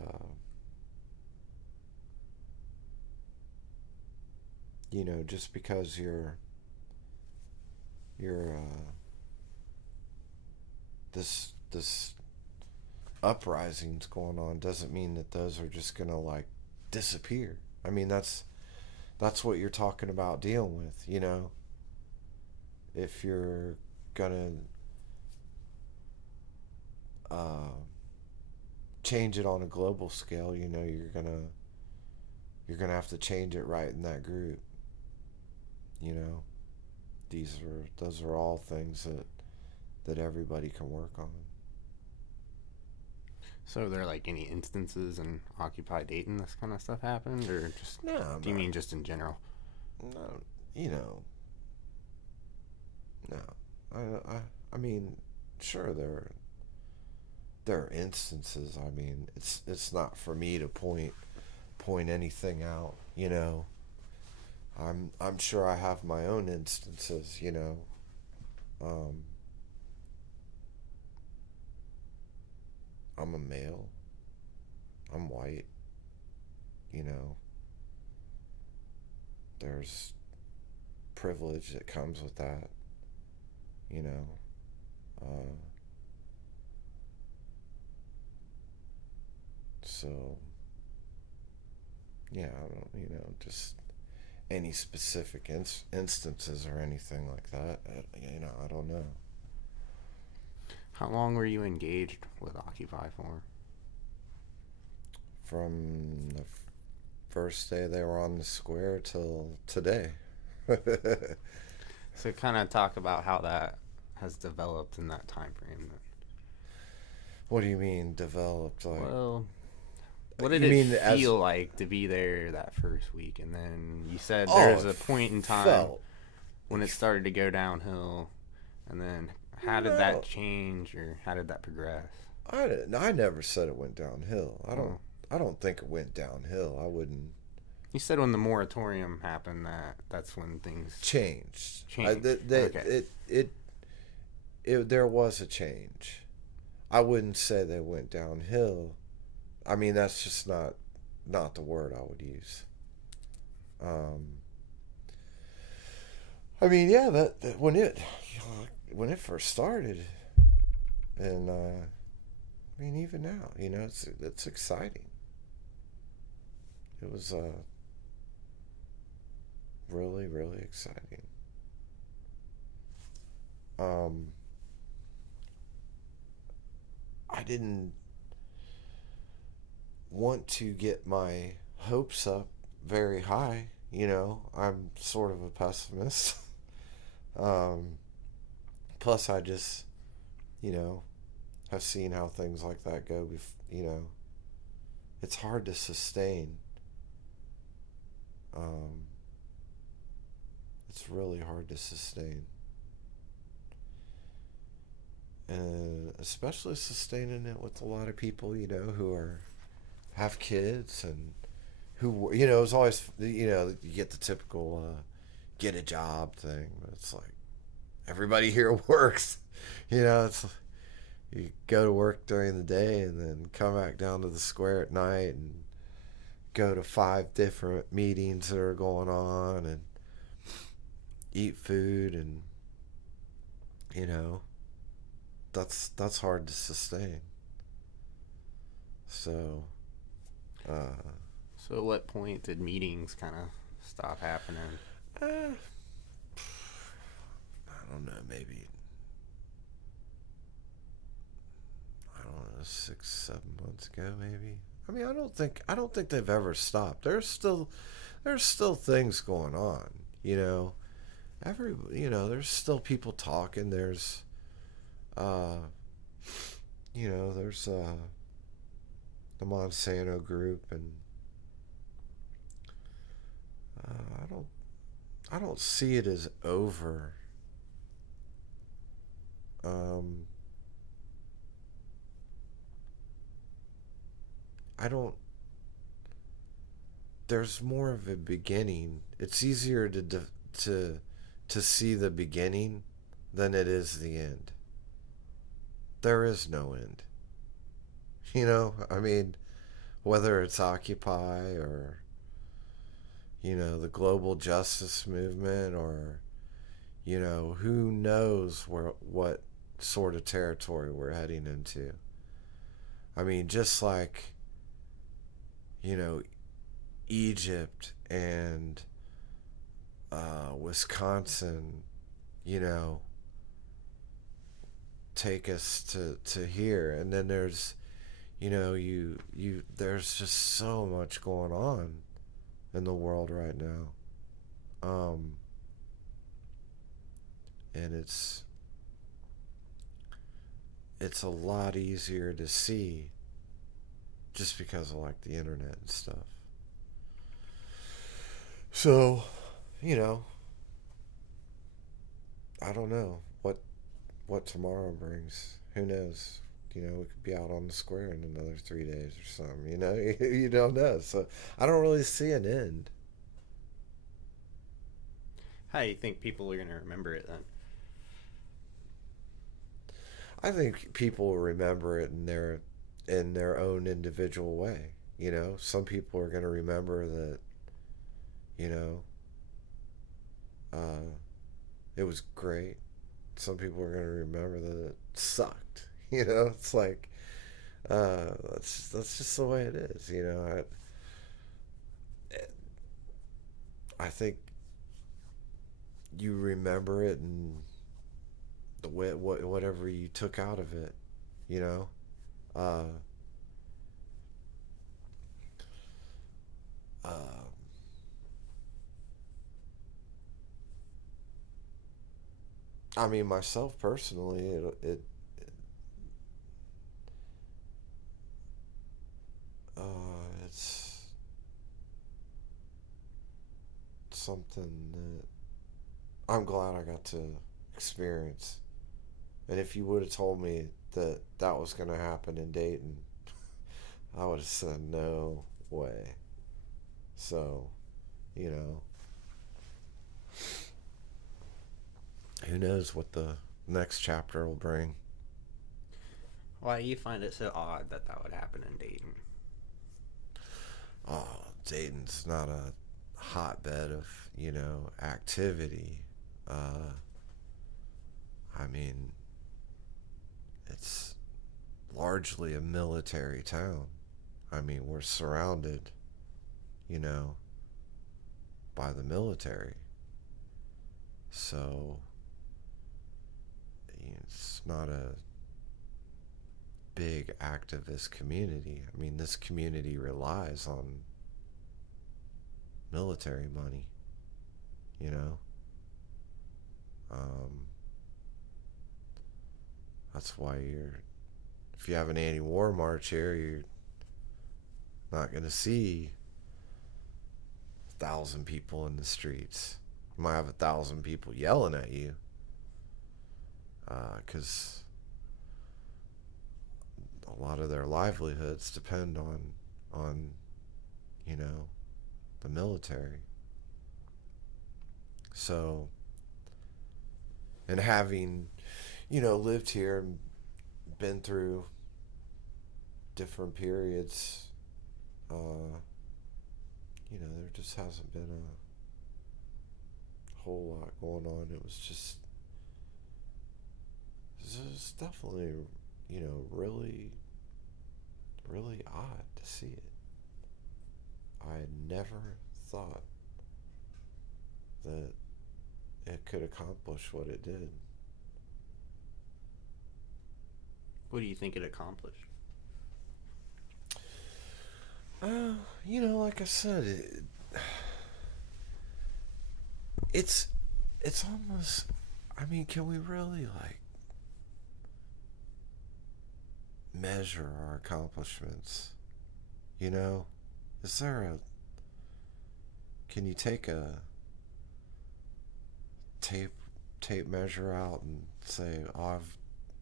just because you're this uprisings going on doesn't mean that those are just gonna, like, disappear. I mean, that's what you're talking about dealing with. If you're gonna uh, change it on a global scale, you're gonna have to change it right in that group. You know, those are all things that everybody can work on. So, are there like any instances in Occupy Dayton this kind of stuff happened, or just No, do you mean just in general? no, you know, no. I mean, sure there are instances. I mean, it's not for me to point anything out. I'm sure I have my own instances. Um, I'm a male. I'm white. You know, there's privilege that comes with that. You know, uh, so yeah, I don't. Just any specific instances or anything like that. I don't know. How long were you engaged with Occupy for? From the first day they were on the square till today. So, kind of talk about how that has developed in that time frame. What do you mean developed? Like, Well, what did you mean it as feel like to be there that first week? And then you said oh, there was it a point in time felt when it started to go downhill. And then how did that no. change, or how did that progress? I never said it went downhill. Oh. I don't think it went downhill. I wouldn't. You said when the moratorium happened that's when things Changed. changed. Okay. There was a change. I wouldn't say they went downhill. I mean, that's just not the word I would use. I mean, yeah, that when it first started, and I mean, even now, it's exciting. It was really, really exciting. I didn't want to get my hopes up very high. I'm sort of a pessimist. Plus, I just, have seen how things like that go. It's hard to sustain. It's really hard to sustain. And especially sustaining it with a lot of people, who have kids and who, it's always, you get the typical get a job thing. But it's like everybody here works. It's you go to work during the day and then come back down to the square at night and go to 5 different meetings that are going on and eat food, and that's hard to sustain. So So at what point did meetings kind of stop happening? I don't know, maybe, I don't know, 6-7 months ago, maybe. I mean, I don't think they've ever stopped. There's still things going on. There's still people talking. There's there's the Monsanto group, and I don't see it as over. I don't. There's more of a beginning. It's easier to see the beginning than it is the end. There is no end. I mean, whether it's Occupy or the global justice movement, or who knows what sort of territory we're heading into. I mean, just like Egypt and Wisconsin, take us to here, and then there's there's just so much going on in the world right now. And it's a lot easier to see just because of like the internet and stuff. So, you know, I don't know what tomorrow brings. Who knows? We could be out on the square in another 3 days or something. You don't know. So I don't really see an end. How do you think people are going to remember it then? I think people will remember it in their own individual way. Some people are going to remember that. You know, uh, it was great. Some people are going to remember that it sucked. It's like that's just the way it is. I think you remember it and the way whatever you took out of it. You know, uh, uh, I mean, myself personally, it's something that I'm glad I got to experience. And if you would have told me that that was going to happen in Dayton, I would have said no way. So, you know, who knows what the next chapter will bring. Why do you find it so odd that that would happen in Dayton? Oh, Dayton's not a hotbed of, activity. Uh, I mean, it's largely a military town. I mean, we're surrounded, you know, by the military. So, it's not a big activist community. I mean, this community relies on military money, you know? Um, that's why if you have an anti-war march here, you're not going to see 1,000 people in the streets. You might have 1,000 people yelling at you, because a lot of their livelihoods depend on you know the military. So, and having lived here and been through different periods, there just hasn't been a whole lot going on. It was definitely, really, really odd to see it. I had never thought that it could accomplish what it did. What do you think it accomplished? Like I said, it's almost. I mean, can we really measure our accomplishments? Is there a? Can you take a tape measure out and say, "Oh, I've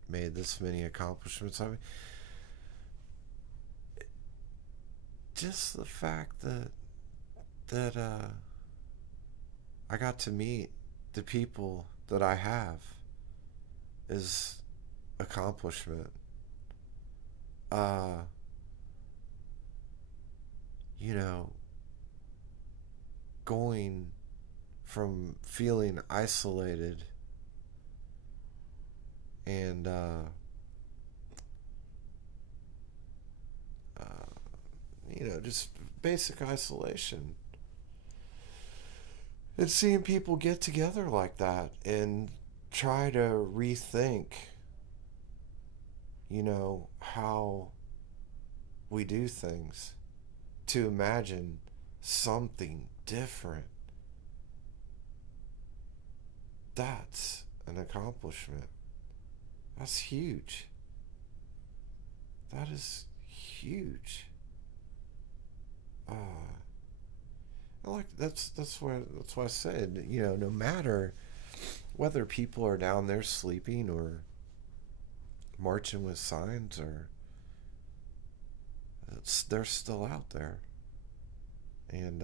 made this many accomplishments"? I mean, just the fact that I got to meet the people that I have is accomplishment. Uh, you know, going from feeling isolated and just basic isolation, and seeing people get together like that and try to rethink, how we do things, to imagine something different. That's an accomplishment. That's huge. That is huge. Like that's why I said, no matter whether people are down there sleeping or marching with signs, or they're still out there, and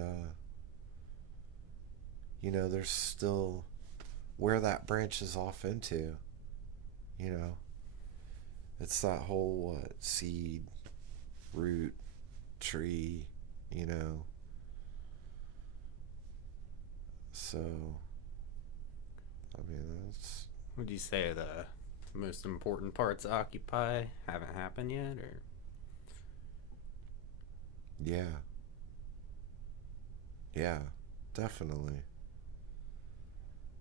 there's still where that branches off into. It's that whole seed, root, tree. So, I mean, that's. Would you say the most important parts of Occupy haven't happened yet, or? Yeah. Yeah, definitely.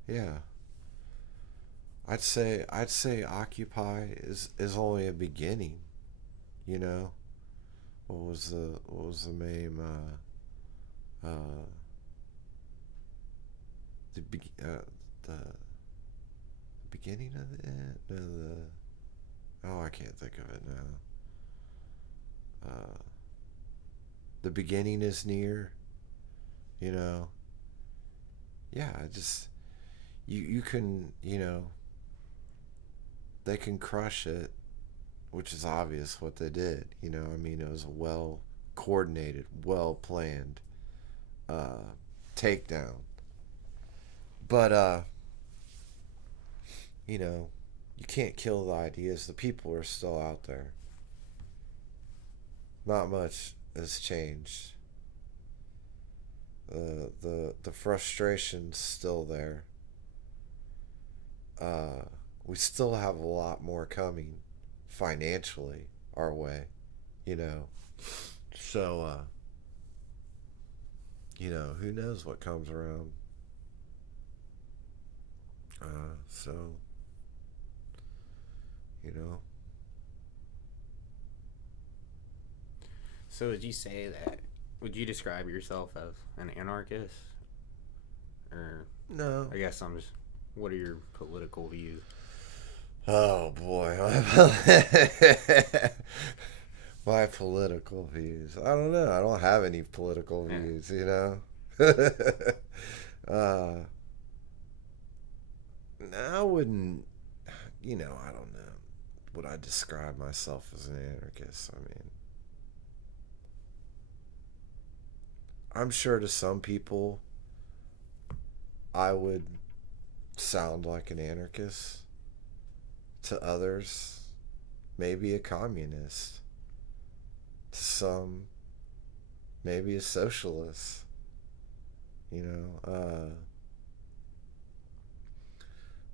Yeah. I'd say Occupy is only a beginning, you know. What was the name? The be- the beginning of the end. No, I can't think of it now. The beginning is near. You know. Yeah, just you can they can crush it, which is obvious what they did. I mean, it was a well coordinated, well planned takedown. But you can't kill the ideas. The people are still out there. Not much has changed. The frustration's still there. We still have a lot more coming financially our way, you know. So who knows what comes around. So you know. So would you describe yourself as an anarchist? Or, No. I guess what are your political views? Oh boy. My political views. I don't know. I don't have any political views, I wouldn't, I don't know. Would I describe myself as an anarchist? I mean, I'm sure to some people I would sound like an anarchist. To others, maybe a communist. To some, maybe a socialist.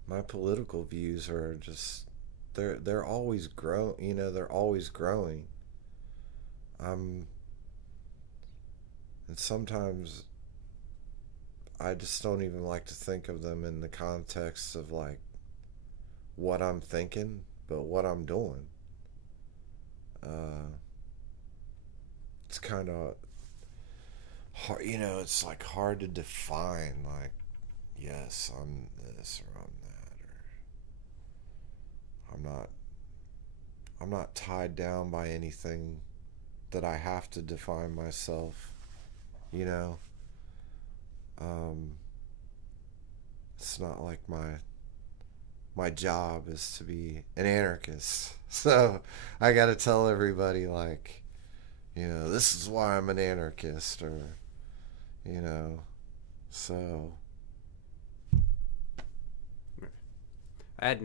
My political views are just they're always they're always growing. And sometimes I just don't even like to think of them in the context of like what I'm thinking, but what I'm doing. It's kind of hard, it's like hard to define, like, yes, I'm this or I'm that, or I'm not tied down by anything that I have to define myself, you know. It's not like my job is to be an anarchist. So I got to tell everybody, like, this is why I'm an anarchist, or, so. I had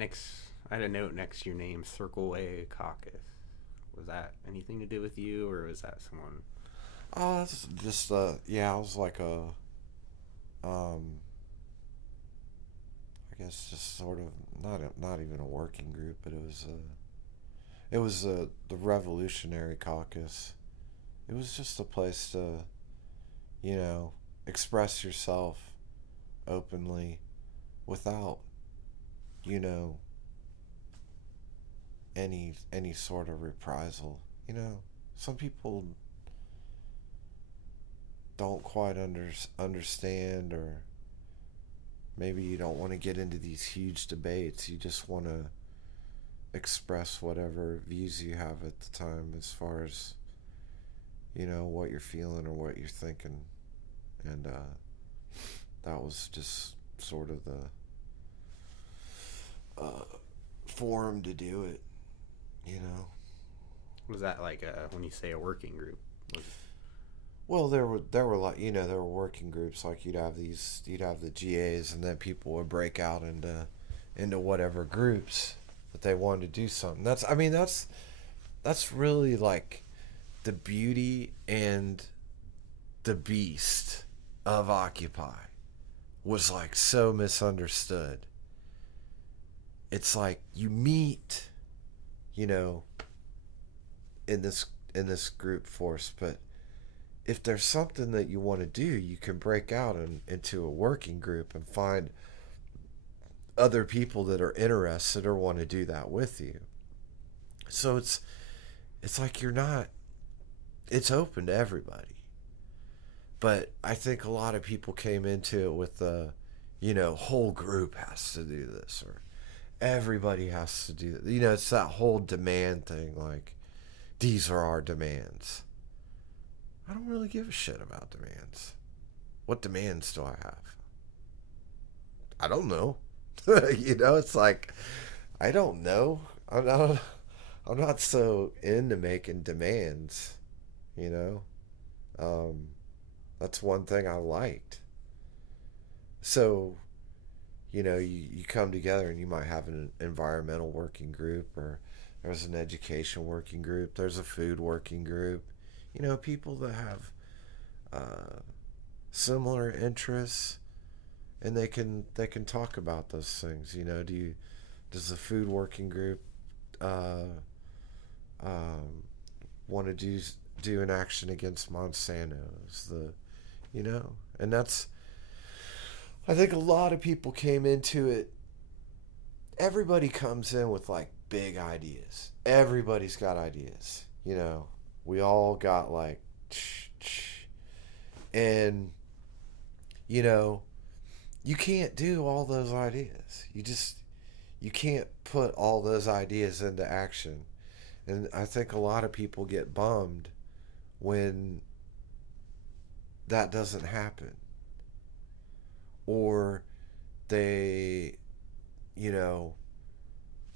a note next to your name, Circle A Caucus. Was that anything to do with you, or was that someone? Oh, it's just I was like I guess just sort of not even a working group, but it was the Revolutionary Caucus. It was just a place to, express yourself openly without, you know, any sort of reprisal, some people don't quite understand, or maybe you don't want to get into these huge debates. You just want to express whatever views you have at the time as far as, what you're feeling or what you're thinking. And that was just sort of the forum to do it, you know. Was that like when you say a working group? Was... Well, there were like, there were working groups, like you'd have the GAs, and then people would break out into whatever groups that they wanted to do something. That's really like the beauty and the beast of Occupy was like so misunderstood. It's like you meet, in this group force, but if there's something that you want to do, you can break out into a working group and find other people that are interested or want to do that with you. So it's like it's open to everybody. But I think a lot of people came into it with the, whole group has to do this, or everybody has to do that. It's that whole demand thing, like, these are our demands. I don't really give a shit about demands. What demands do I have? I don't know. It's like, I don't know. I'm not so into making demands, you know? That's one thing I liked. So, you come together and you might have an environmental working group, or there's an education working group, there's a food working group. People that have similar interests, and they can talk about those things. Does the food working group want to do an action against Monsanto's? And that's, I think a lot of people came into it. Everybody comes in with like big ideas. Everybody's got ideas. We all got like, and you can't do all those ideas. You can't put all those ideas into action. And I think a lot of people get bummed when that doesn't happen, or they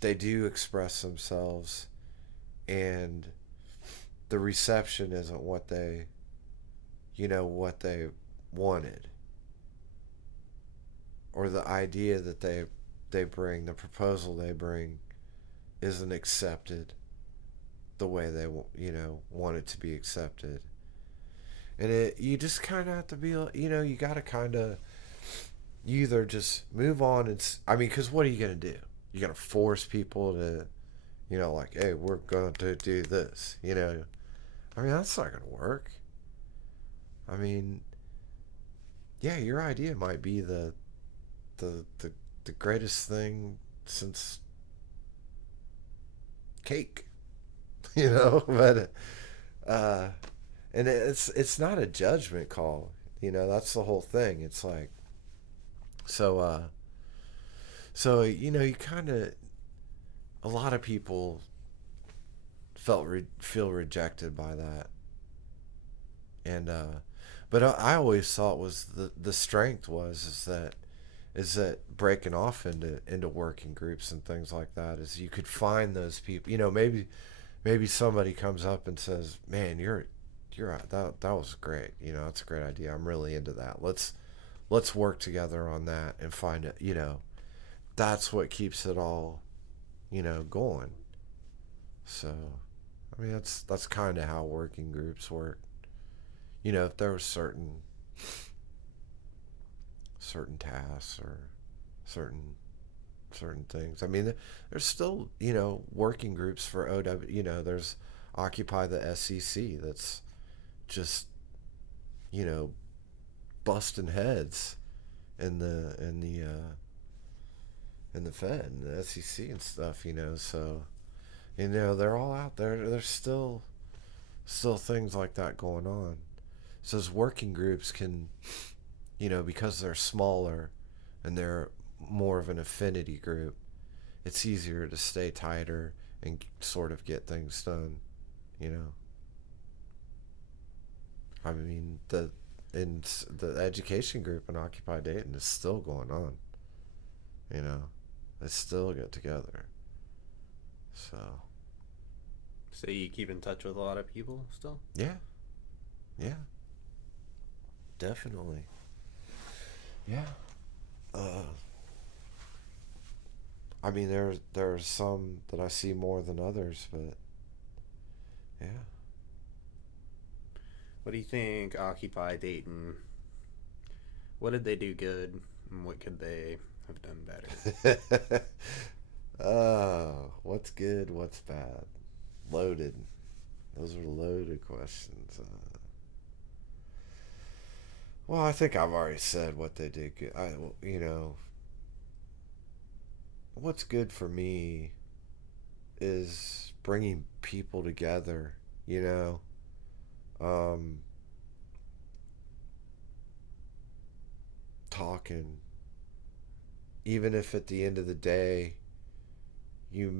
they do express themselves and the reception isn't what they wanted, or the idea that they bring, the proposal they bring, isn't accepted the way they want it to be accepted. And you just kind of have to be, you got to kind of, you either just move on because what are you going to do? You're going to force people to, like, hey, we're going to do this, that's not going to work. Yeah, your idea might be the greatest thing since cake, but and it's not a judgment call, that's the whole thing. It's like, so you kind of, a lot of people feel rejected by that. And but I always thought was the strength is that breaking off into working groups and things like that, is you could find those people. Maybe somebody comes up and says, man, you're that was great, that's a great idea, I'm really into that, let's work together on that and find it. That's what keeps it all going. So that's kind of how working groups work. If there were certain tasks or certain things. There's still, working groups for OW. There's Occupy the SEC, that's just, busting heads in the Fed and the SEC and stuff. So they're all out there. There's still Still things like that going on. So those working groups can, because they're smaller and they're more of an affinity group, it's easier to stay tighter and sort of get things done, you know. I mean, the education group in Occupy Dayton is still going on, you know. They still get together. So, So you keep in touch with a lot of people still? yeah. Yeah. Definitely. Yeah. Uh I mean, there's some that I see more than others, but yeah. What do you think Occupy Dayton, what did they do good and what could they have done better? What's good? What's bad? Loaded. Those are loaded questions. Well, I think I've already said what they did good. What's good for me is bringing people together. You know, um, talking. Even if at the end of the day you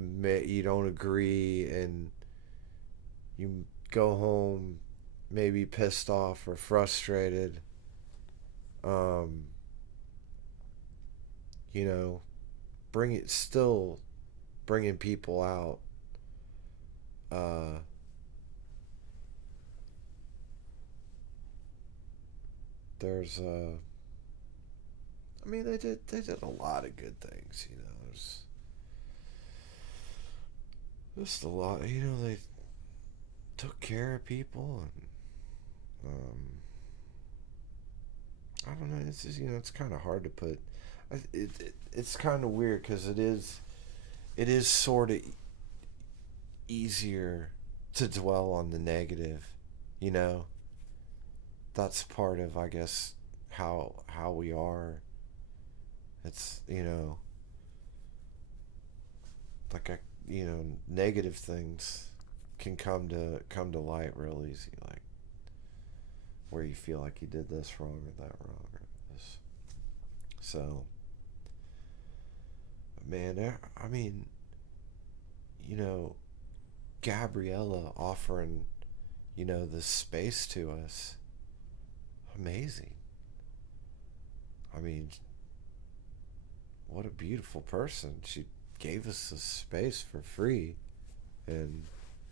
don't agree and you go home maybe pissed off or frustrated, um, you know, still bringing people out. Uh, there's I mean, they did a lot of good things. There's just a lot. They took care of people, and I don't know. It's just, it's kind of hard to put. It's kind of weird because it is sort of easier to dwell on the negative. You know, that's part of, I guess, how we are. It's, like negative things can come to light real easy, like where you feel like you did this wrong or that wrong or this. So, man, I mean, you know, Gabriella offering, this space to us, amazing. I mean, what a beautiful person. She gave us this space for free. And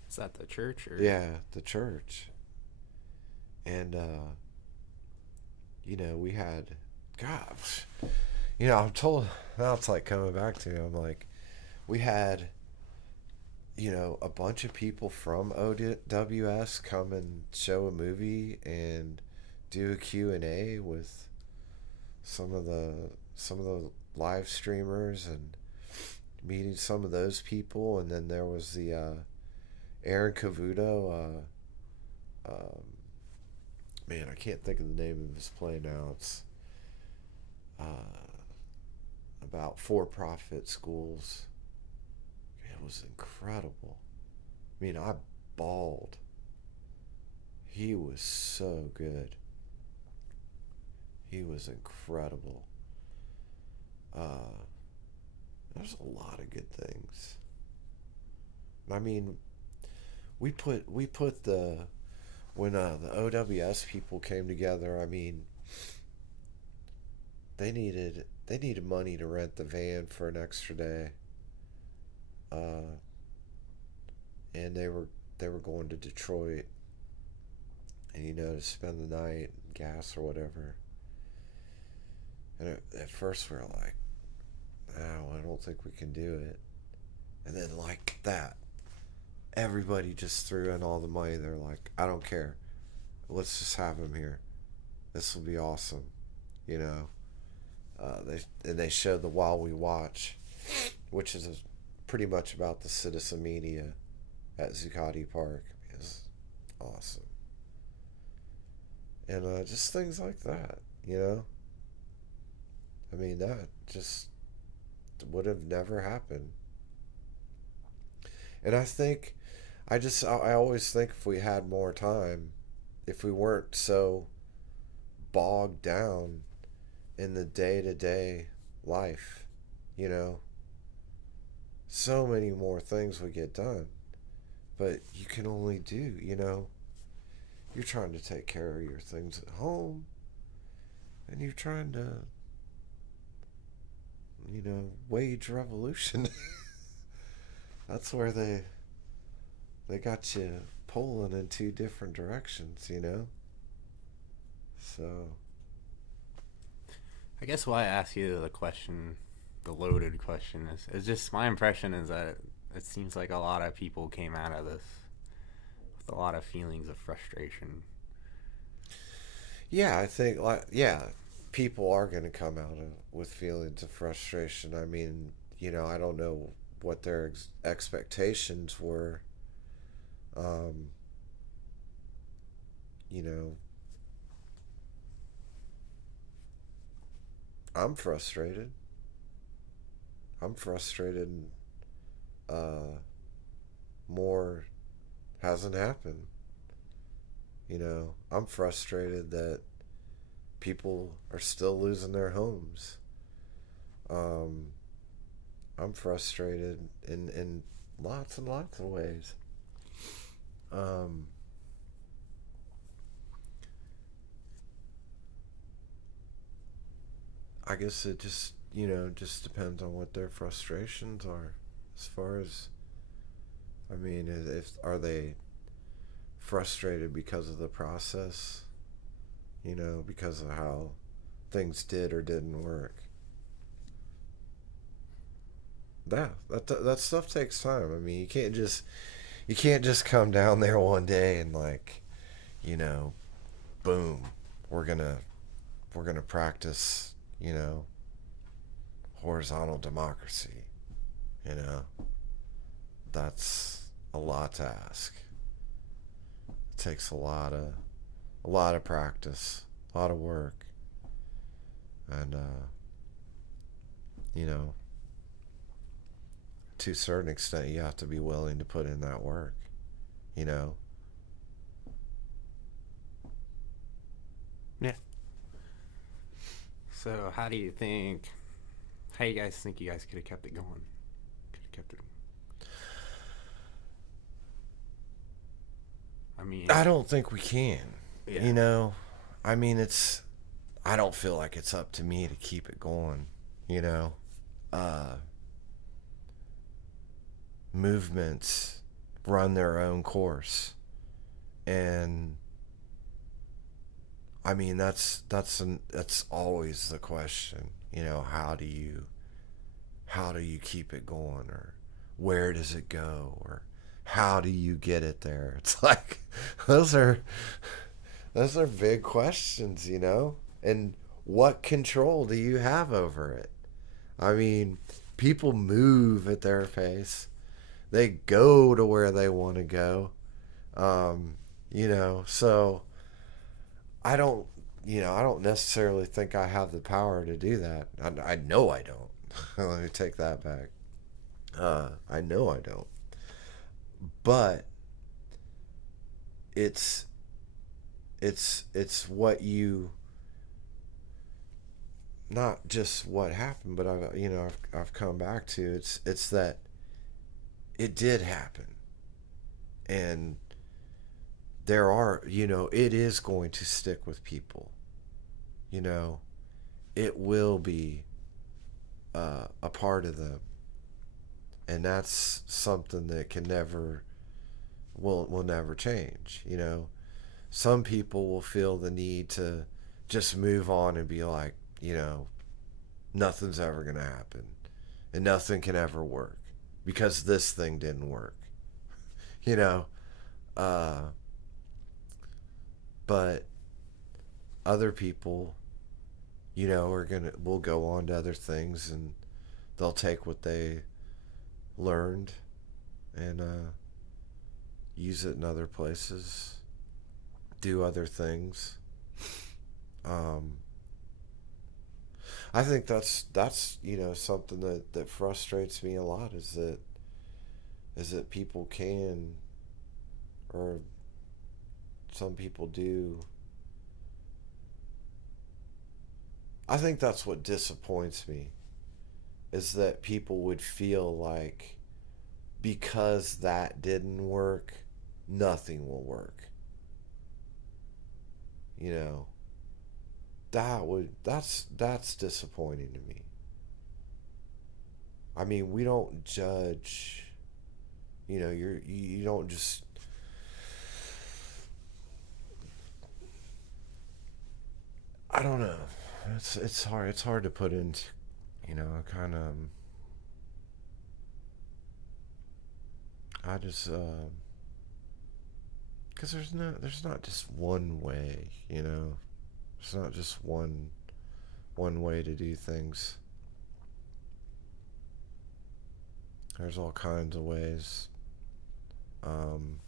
Is that the church or? yeah, the church. And we had, gosh, I'm told, now it's like coming back to me. I'm like, we had, a bunch of people from OWS come and show a movie and do a Q&A with some of the live streamers, and meeting some of those people. And then there was the Aaron Cavuto, man, I can't think of the name of his play now. It's about for-profit schools. It was incredible. I mean, I bawled. He was so good. He was incredible. There's a lot of good things. I mean, we put the when the OWS people came together. I mean, they needed money to rent the van for an extra day, and they were going to Detroit, and to spend the night, gas or whatever. And at first we were like, no, I don't think we can do it. And then like that, everybody just threw in all the money. They're like, I don't care. Let's just have him here. This will be awesome. They showed the While We Watch, which is pretty much about the citizen media at Zuccotti Park. It's awesome. And just things like that, I mean, that just would have never happened. And I think I always think if we had more time, if we weren't so bogged down in the day to day life, you know, so many more things would get done. But you can only do, you're trying to take care of your things at home, and you're trying to, wage revolution. That's where they got you pulling in two different directions. So I guess why I ask you the question, the loaded question, is just my impression is that it seems like a lot of people came out of this with a lot of feelings of frustration. yeah, I think people are going to come out with feelings of frustration. I mean, I don't know what their expectations were. Um, you know, I'm frustrated. I'm frustrated. Uh, More hasn't happened. I'm frustrated that people are still losing their homes. Um, I'm frustrated in lots and lots of ways. Um, I guess it just depends on what their frustrations are. As far as, I mean, if are they frustrated because of the process, because of how things did or didn't work. That stuff takes time. I mean, you can't just come down there one day and like, you know, boom, we're gonna we're gonna practice, horizontal democracy. You know, that's a lot to ask. It takes a lot of practice, a lot of work, and you know, to a certain extent, you have to be willing to put in that work. You know, Yeah. So how you guys think you guys could have kept it going? Could have kept it. I mean, I don't think we can. yeah. You know, I mean, I don't feel like it's up to me to keep it going. You know, uh, movements run their own course, and I mean that's always the question. How do you keep it going, or where does it go, or how do you get it there? It's like those are those are big questions. And what control do you have over it? I mean, people move at their pace. They go to where they want to go. So I don't necessarily think I have the power to do that. I know I don't. Let me take that back. I know I don't. But it's it's what you, not just what happened, but I've come back to, it's that it did happen, and it is going to stick with people. You know, it will be a part of them, and that's something that can never will never change. Some people will feel the need to just move on and be like, nothing's ever gonna happen, and nothing can ever work because this thing didn't work. You know, uh, but other people, will go on to other things, and they'll take what they learned and use it in other places, do other things. Um, I think that's something that frustrates me a lot, is that people can or some people do. I think that's what disappoints me, is that people would feel like because that didn't work, nothing will work. You know, that's disappointing to me. I mean, we don't judge. You don't just. I don't know. It's hard. It's hard to put into. Kind of. I just. Because there's not just one way. There's not just one way to do things. There's all kinds of ways. Um,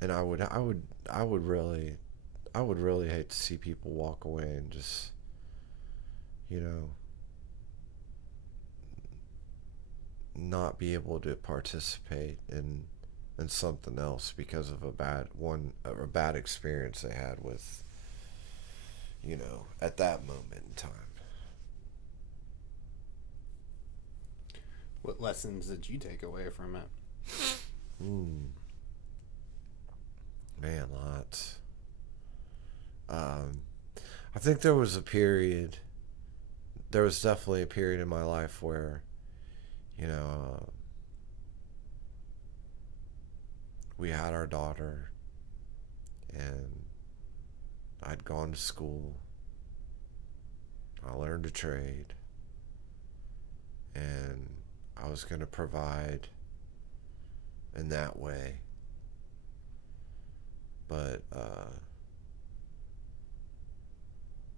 and I would really hate to see people walk away and just, you know, not be able to participate in something else because of a bad experience they had with, at that moment in time. What lessons did you take away from it? Man, lots. I think there was definitely a period in my life where, we had our daughter, and I'd gone to school. I learned a trade, and I was going to provide in that way. But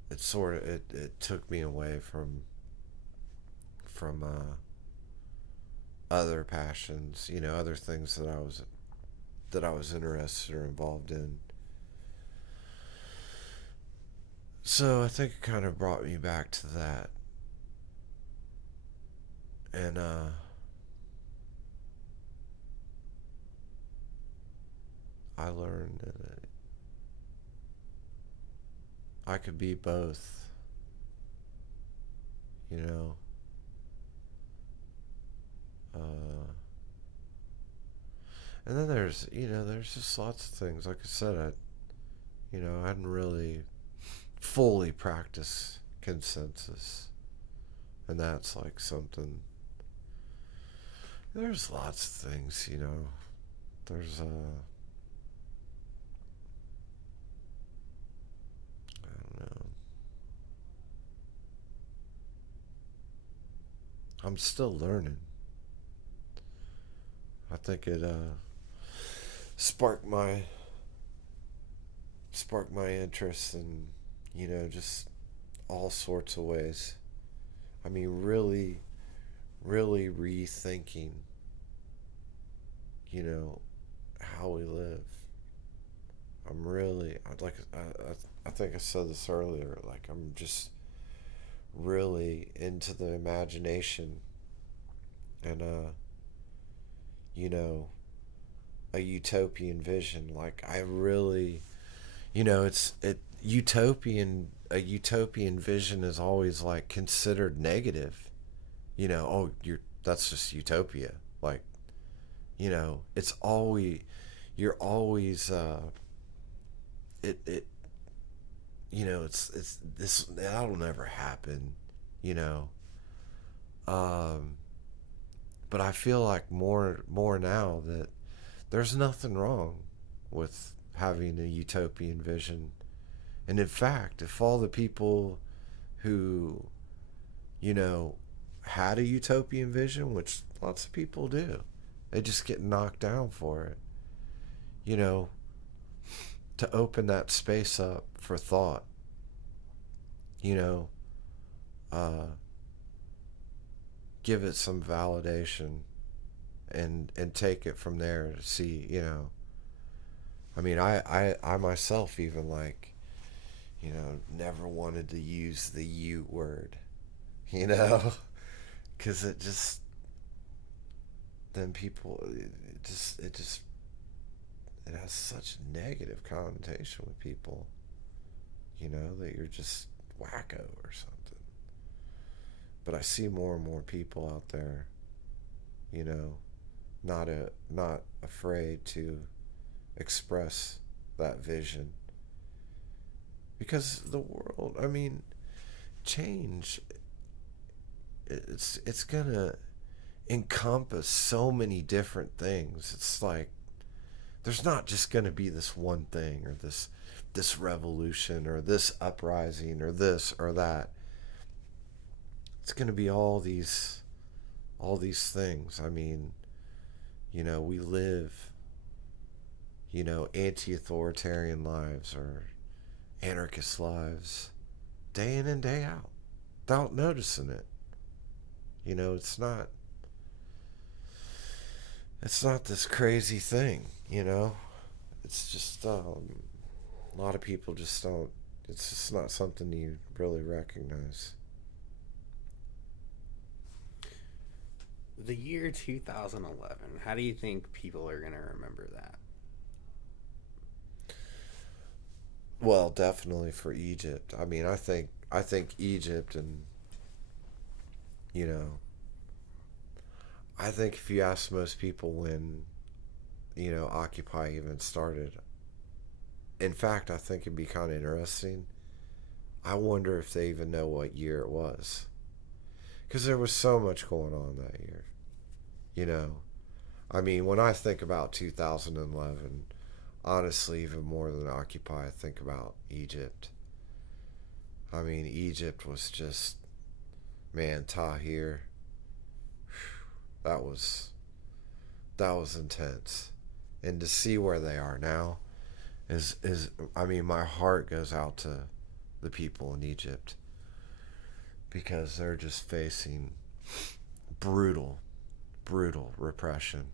it took me away from other passions, other things that I was interested or involved in. So I think it kind of brought me back to that. And I learned that I could be both, you know. And then there's just lots of things. Like I said, I hadn't really fully practiced consensus, and that's like something. There's lots of things, There's I don't know. I'm still learning. I think it sparked my interest in, just all sorts of ways. I mean, really, really rethinking, how we live. I think I said this earlier, like I'm just really into the imagination and a utopian vision. Like I really, a utopian vision is always like considered negative. That's just utopia. Like, it's always, you're always it it's this, that'll never happen, you know. But I feel like more now that there's nothing wrong with having a utopian vision. And in fact, if all the people who, had a utopian vision, which lots of people do, they just get knocked down for it, to open that space up for thought, give it some validation and take it from there to see, I mean, I myself even like, never wanted to use the you word, because it just, then people, it has such a negative connotation with people, that you're just wacko or something. But I see more and more people out there, you know, not afraid to express that vision, because the world, I mean, change, it's gonna encompass so many different things. It's like there's not just gonna be this one thing, or this revolution, or this uprising, or this or that. It's gonna be all these things. I mean, we live, anti-authoritarian lives or anarchist lives day in and day out without noticing it. It's not this crazy thing. It's just a lot of people just don't. It's just not something you really recognize. The year 2011, how do you think people are going to remember that? Well, definitely for Egypt. I mean, I think Egypt, and you know, I think if you ask most people when Occupy even started, in fact, I think it'd be kind of interesting. I wonder if they even know what year it was, because there was so much going on that year. You know, I mean, when I think about 2011, honestly, even more than Occupy, I think about Egypt. I mean, Egypt was just, man, Tahir. That was that was intense, and to see where they are now is I mean, my heart goes out to the people in Egypt, because they're just facing brutal, brutal repression.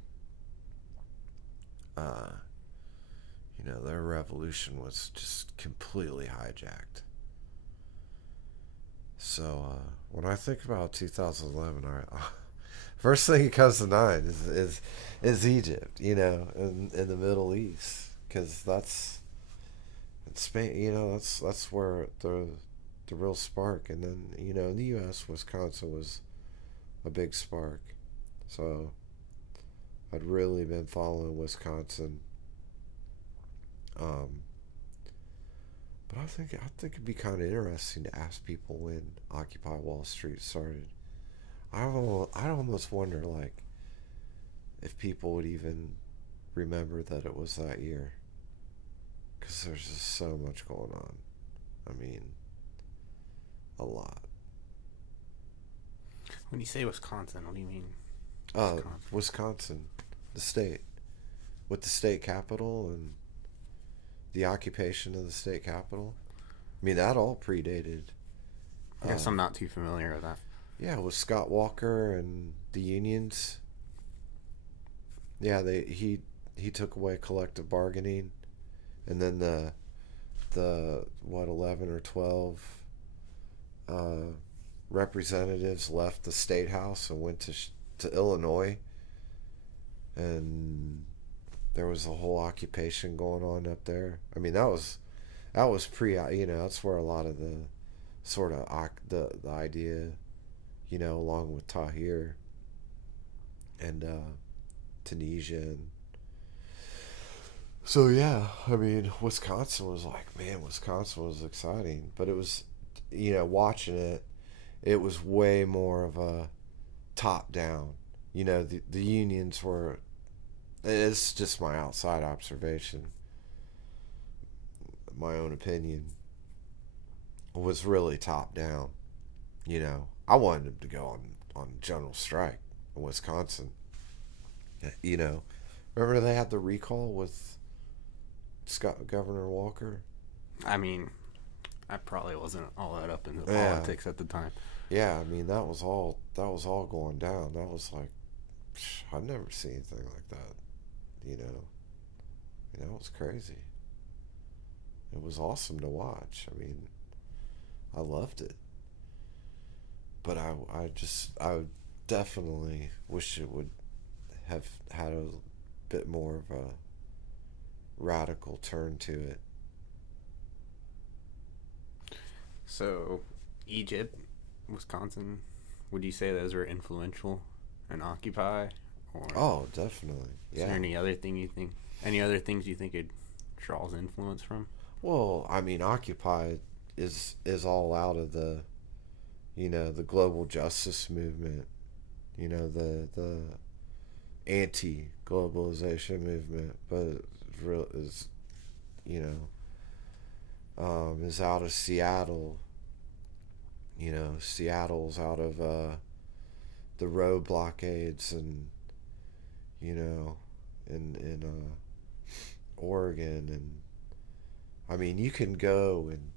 Uh, their revolution was just completely hijacked. So when I think about 2011, first thing that comes to mind is Egypt, in the Middle East, because that's Spain. That's where the real spark, and then in the U.S., Wisconsin was a big spark. So I'd really been following Wisconsin. Um, but I think it'd be kind of interesting to ask people when Occupy Wall Street started. I almost wonder, like, if people would even remember that it was that year, because there's just so much going on. I mean, a lot. When you say Wisconsin, what do you mean? Wisconsin, the state, with the state capital and the occupation of the state capital. I mean, that all predated. I guess I'm not too familiar with that. Yeah, with Scott Walker and the unions. Yeah, he took away collective bargaining, and then the what, 11 or 12 representatives left the state house and went to Illinois, and there was a whole occupation going on up there. I mean, that was pre. That's where a lot of the sort of the idea, along with Tahir and Tunisia, and so yeah. I mean, Wisconsin was like, man, Wisconsin was exciting, but it was, watching it was way more of a top down. The unions were. It's just my outside observation. My own opinion was really top down. I wanted them to go on general strike in Wisconsin. Remember they had the recall with Governor Walker? I mean, I probably wasn't all that up into politics at the time. Yeah, I mean, that was all going down. That was like, I've never seen anything like that. It was crazy. It was awesome to watch. I mean, I loved it. But I would definitely wish it would have had a bit more of a radical turn to it. So, Egypt, Wisconsin, would you say those were influential in Occupy? Or Oh, definitely. is there Yeah. any other things you think it draws influence from? Well, I mean, Occupy is all out of the global justice movement, the anti-globalization movement, but real you is out of Seattle. Seattle's out of the road blockades, and in Oregon. And I mean, you can go and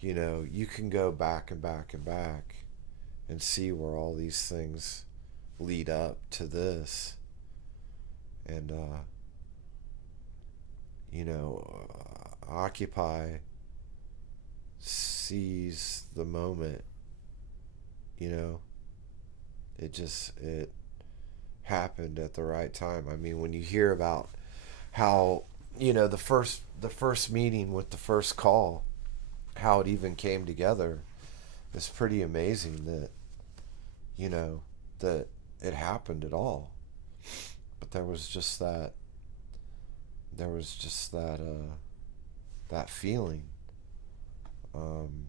you can go back and back and back and see where all these things lead up to this. And Occupy sees the moment. It happened at the right time. I mean, when you hear about how the first meeting with the first call, how it even came together, it's pretty amazing that that it happened at all. But there was just that feeling. um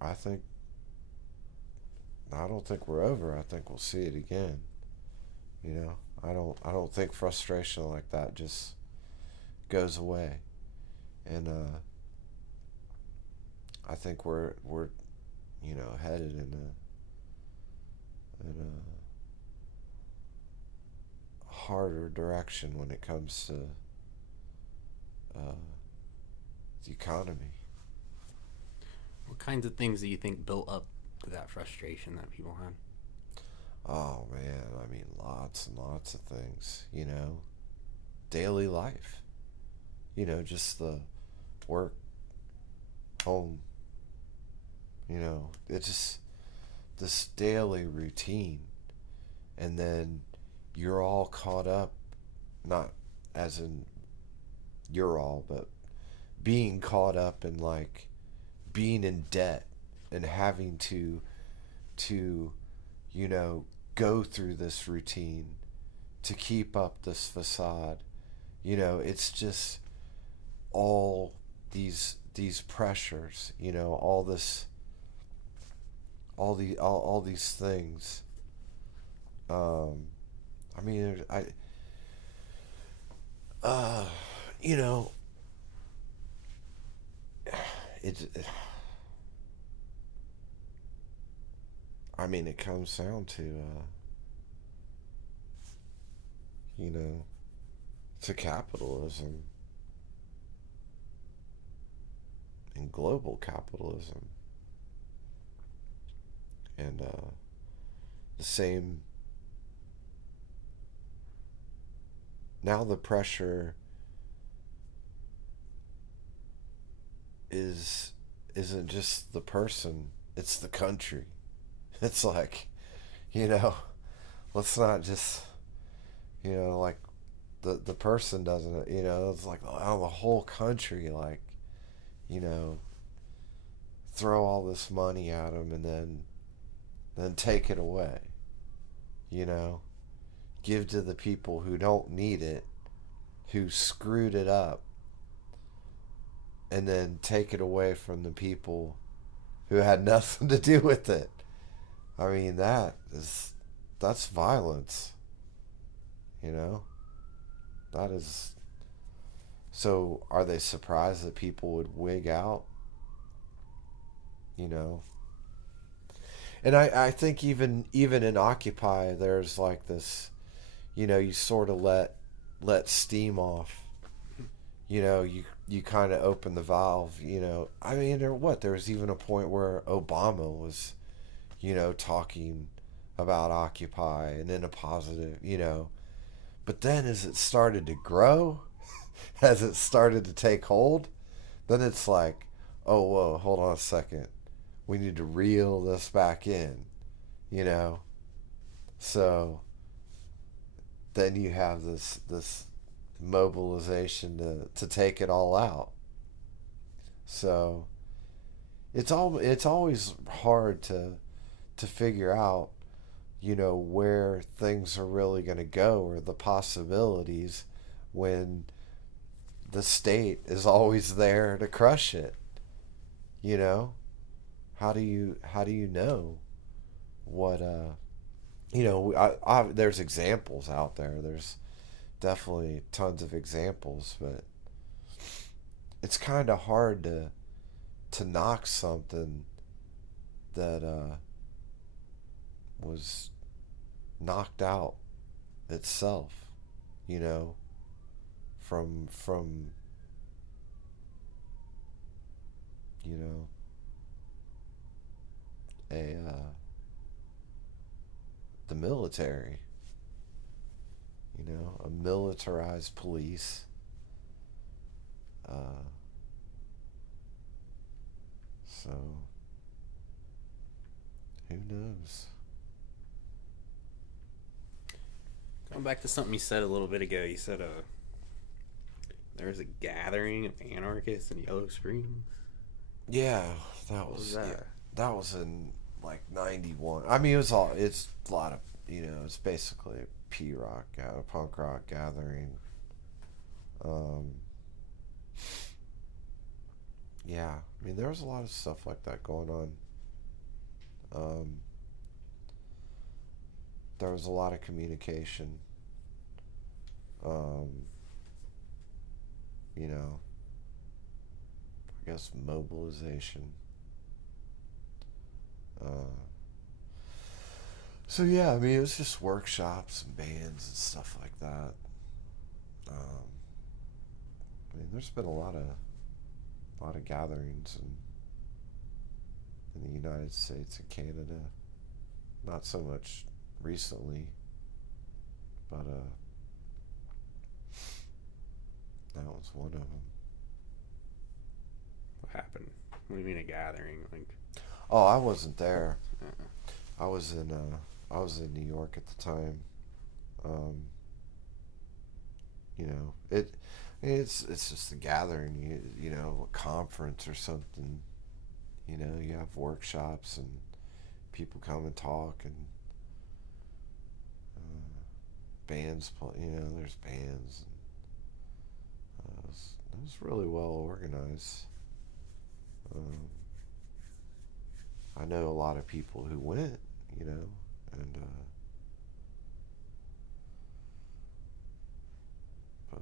I think I don't think we're over. I think we'll see it again. I don't think frustration like that just goes away. And I think we're headed in a harder direction when it comes to the economy. What kinds of things do you think built up to that frustration that people had? Oh man, I mean, lots and lots of things. Daily life. Just the work, home. It's just this daily routine, and then you're all caught up, not as in you're all, but being caught up in, like, being in debt and having to go through this routine to keep up this facade. It's just all these pressures, all these things. I mean, uh you know it I mean, it comes down to you know to capitalism and global capitalism, and the same. Now the pressure isn't just the person, it's the country. It's like, you know let's not just, like, the person doesn't, it's like, oh, the whole country, like, you know throw all this money at them, and then take it away, you know give to the people who don't need it, who screwed it up, and then take it away from the people who had nothing to do with it. I mean, that's violence, you know that is. So are they surprised that people would wig out, you know and I think even in Occupy, there's like this, you sort of let steam off. You kind of open the valve. I mean, there was even a point where Obama was, talking about Occupy, and in a positive, but then as it started to grow, as it started to take hold, then it's like, oh, whoa, hold on a second, we need to reel this back in. you know so then you have this mobilization to take it all out. So it's always hard to figure out, where things are really going to go, or the possibilities, when the state is always there to crush it. You know, how do you know what there's examples out there. There's definitely tons of examples, but it's kind of hard to knock something that was knocked out itself, you know, from you know a the military, a militarized police. Uh, so who knows? Going back to something you said a little bit ago, you said there was a gathering of anarchists in Yellow Springs. Yeah, that was that? Yeah, that was in like '91. I mean, it's a lot of it's basically a a punk rock gathering. Yeah, I mean, there was a lot of stuff like that going on. There was a lot of communication. Um, I guess mobilization. So yeah, I mean, it was just workshops and bands and stuff like that. I mean, there's been a lot of gatherings in the United States and Canada. Not so much recently, but that was one of them. What happened? What do you mean a gathering? Like, oh, I wasn't there. I was in New York at the time. It's just a gathering. A conference or something. You have workshops and people come and talk, and bands play. There's bands. And, it was really well organized. I know a lot of people who went, and but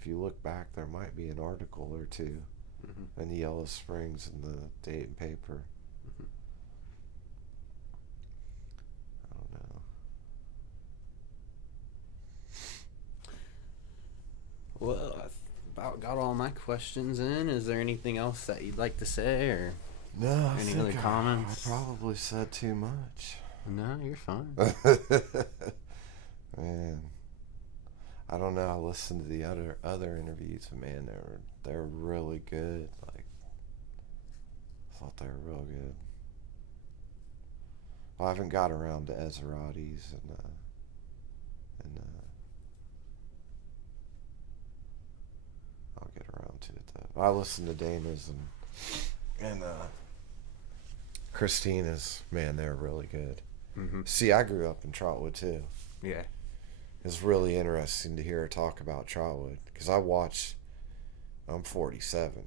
if you look back, there might be an article or two in the Yellow Springs in the Dayton paper. I don't know. Well, I about got all my questions in. Is there anything else that you'd like to say, or no? Any other comments? I probably said too much. No, you're fine. Man, I don't know. I listened to the other interviews, and man, they're really good. Like, I thought they were real good. I haven't got around to Ezrati's and I'll get around to it though. I listened to Dana's and Christina's. Man, they're really good. See, I grew up in Trotwood too. Yeah. It's really interesting to hear her talk about Trotwood, because I'm 47.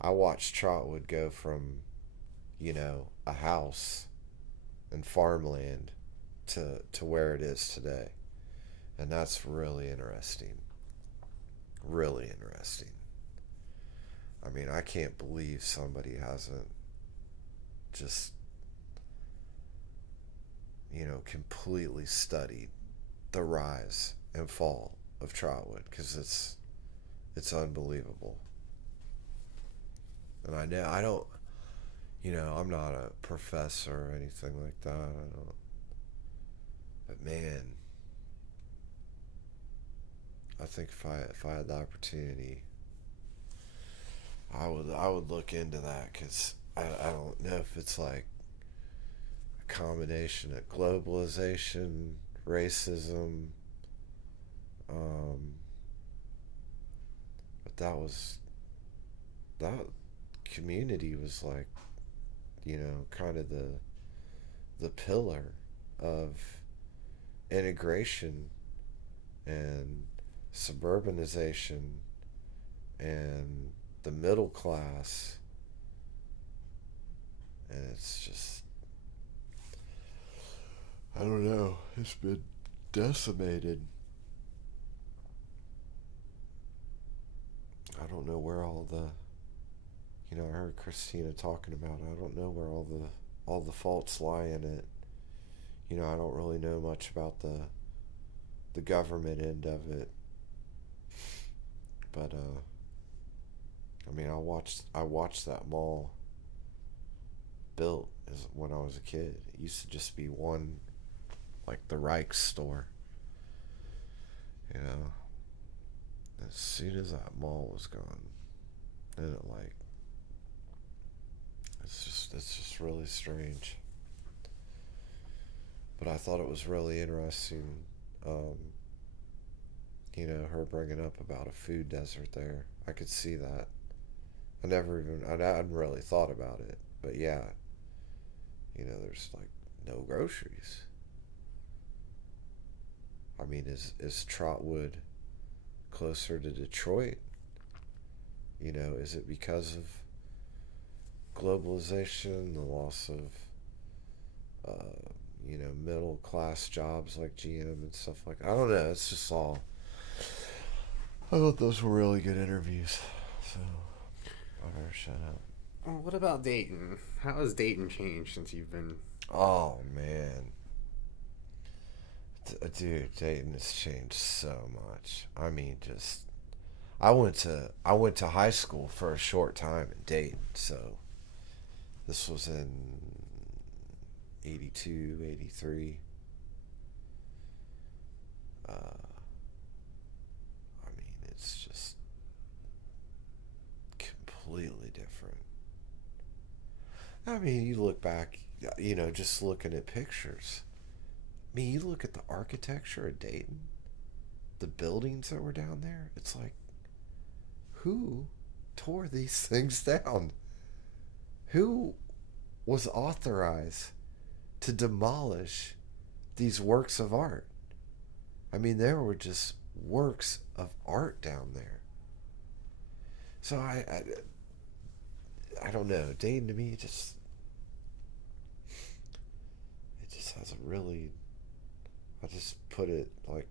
I watched Trotwood go from, a house and farmland to where it is today. And that's really interesting. Really interesting. I mean, I can't believe somebody hasn't just, completely studied the rise and fall of Trotwood, because it's unbelievable. And I don't, I'm not a professor or anything like that. I don't. But man, I think if I had the opportunity, I would look into that, because I don't know if it's like a combination of globalization, racism, um, but that community was like, kind of the pillar of integration and suburbanization and the middle class, and it's just, I don't know, it's been decimated. I don't know where all the, I heard Christina talking about it. I don't know where all the faults lie in it. I don't really know much about the government end of it, but I mean, I watched that mall built as when I was a kid. It used to just be one, like the Reich store. You know, as soon as that mall was gone, then it like, it's just really strange. But I thought it was really interesting, um, her bringing up about a food desert there. I could see that. I hadn't really thought about it, but yeah, there's like no groceries. I mean, is Trotwood closer to Detroit? Is it because of globalization, the loss of, middle class jobs like GM and stuff like that? I don't know. It's just all. I thought those were really good interviews. So I better shut up. Well, what about Dayton? How has Dayton changed since you've been? Oh man, dude, Dayton has changed so much. I mean, just I went to high school for a short time in Dayton, so this was in 82, 83. I mean, it's just completely different. I mean, you look back, just looking at pictures. I mean, you look at the architecture of Dayton, the buildings that were down there. It's like, who tore these things down? Who was authorized to demolish these works of art? I mean, there were just works of art down there. So I don't know. Dayton to me it just has a really, I just put it like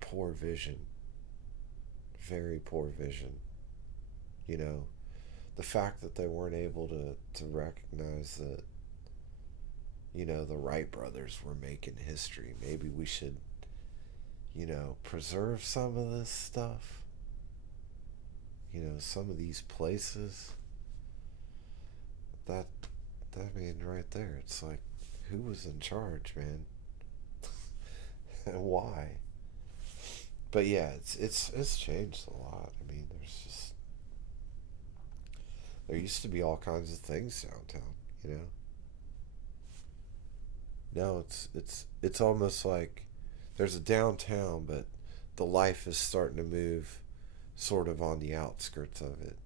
poor vision, very poor vision. You know, the fact that they weren't able to recognize that, the Wright brothers were making history. Maybe we should, preserve some of this stuff. Some of these places. That I mean, right there, it's like, who was in charge, man, and why? But yeah, it's changed a lot. I mean, there used to be all kinds of things downtown. Now it's almost like there's a downtown, but the life is starting to move sort of on the outskirts of it.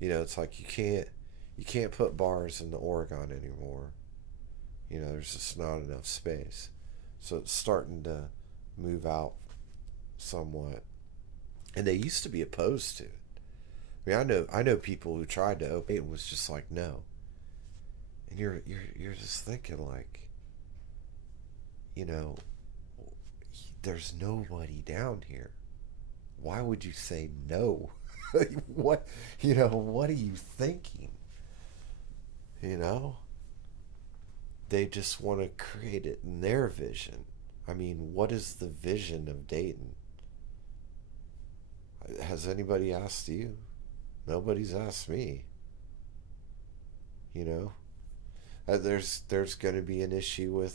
It's like you can't put bars in the Oregon anymore. There's just not enough space. So it's starting to move out somewhat. And they used to be opposed to it. I mean, I know people who tried to open it and was just like, no. And you're just thinking like, there's nobody down here. Why would you say no? What what are you thinking? They just want to create it in their vision. I mean, what is the vision of Dayton? Has anybody asked you? Nobody's asked me. There's going to be an issue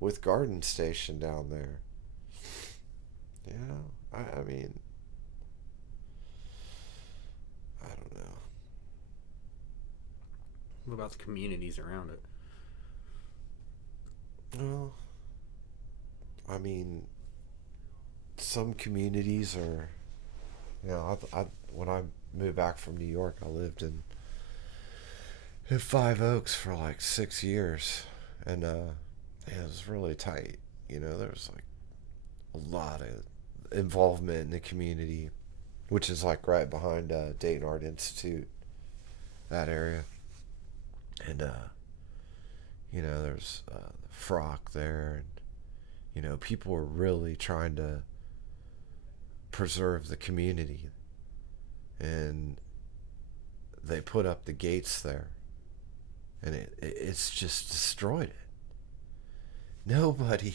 with Garden Station down there. I mean, I don't know. What about the communities around it? Well, I mean, some communities are, when I moved back from New York, I lived in Five Oaks for like 6 years, and it was really tight. There was like a lot of involvement in the community, which is like right behind Dayton Art Institute, that area, and there's Frock there, and people were really trying to preserve the community, and they put up the gates there, and it's just destroyed it. Nobody,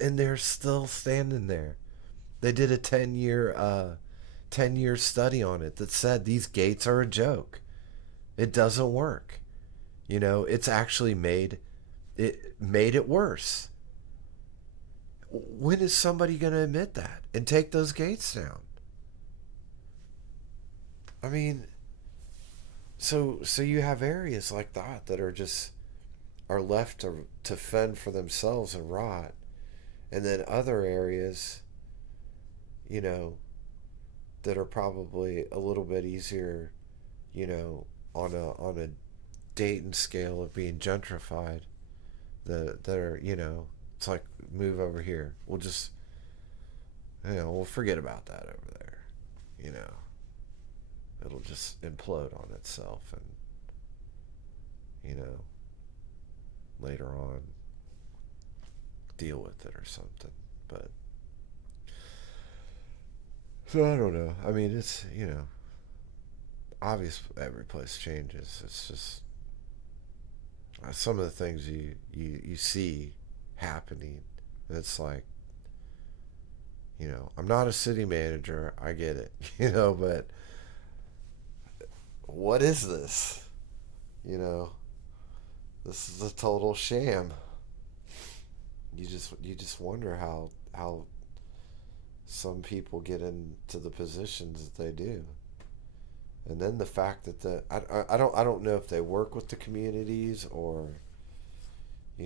and they're still standing there. They did a 10-year study on it that said these gates are a joke. It doesn't work. It's actually made it worse. When is somebody going to admit that and take those gates down? I mean, so you have areas like that are left to fend for themselves and rot, and then other areas, that are probably a little bit easier, on a Dayton scale of being gentrified, that are, it's like, move over here. We'll just, we'll forget about that over there. It'll just implode on itself, and, later on deal with it or something. But so I don't know. I mean, it's, obvious every place changes. It's just some of the things you see happening, and it's like, I'm not a city manager, I get it, but what is this? This is a total sham. You just wonder how some people get into the positions that they do. And then the fact that I don't know if they work with the communities, or I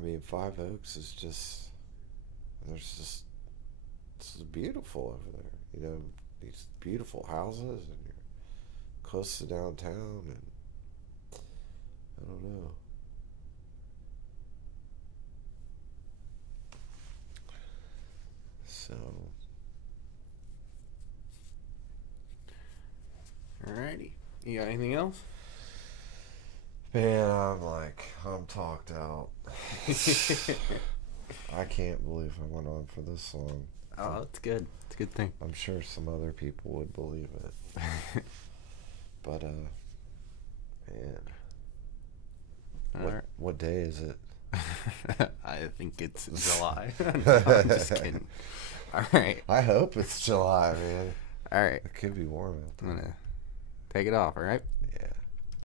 mean, Five Oaks is just, it's beautiful over there. These beautiful houses, and you're close to downtown, and I don't know. So, alrighty. You got anything else? Man, I'm talked out. I can't believe I went on for this long. Oh, it's good. It's a good thing. I'm sure some other people would believe it. But, man. What day is it? I think it's July. No, I'm just kidding. All right. I hope it's July, man. All right. It could be warm out there. I'm going to take it off, all right?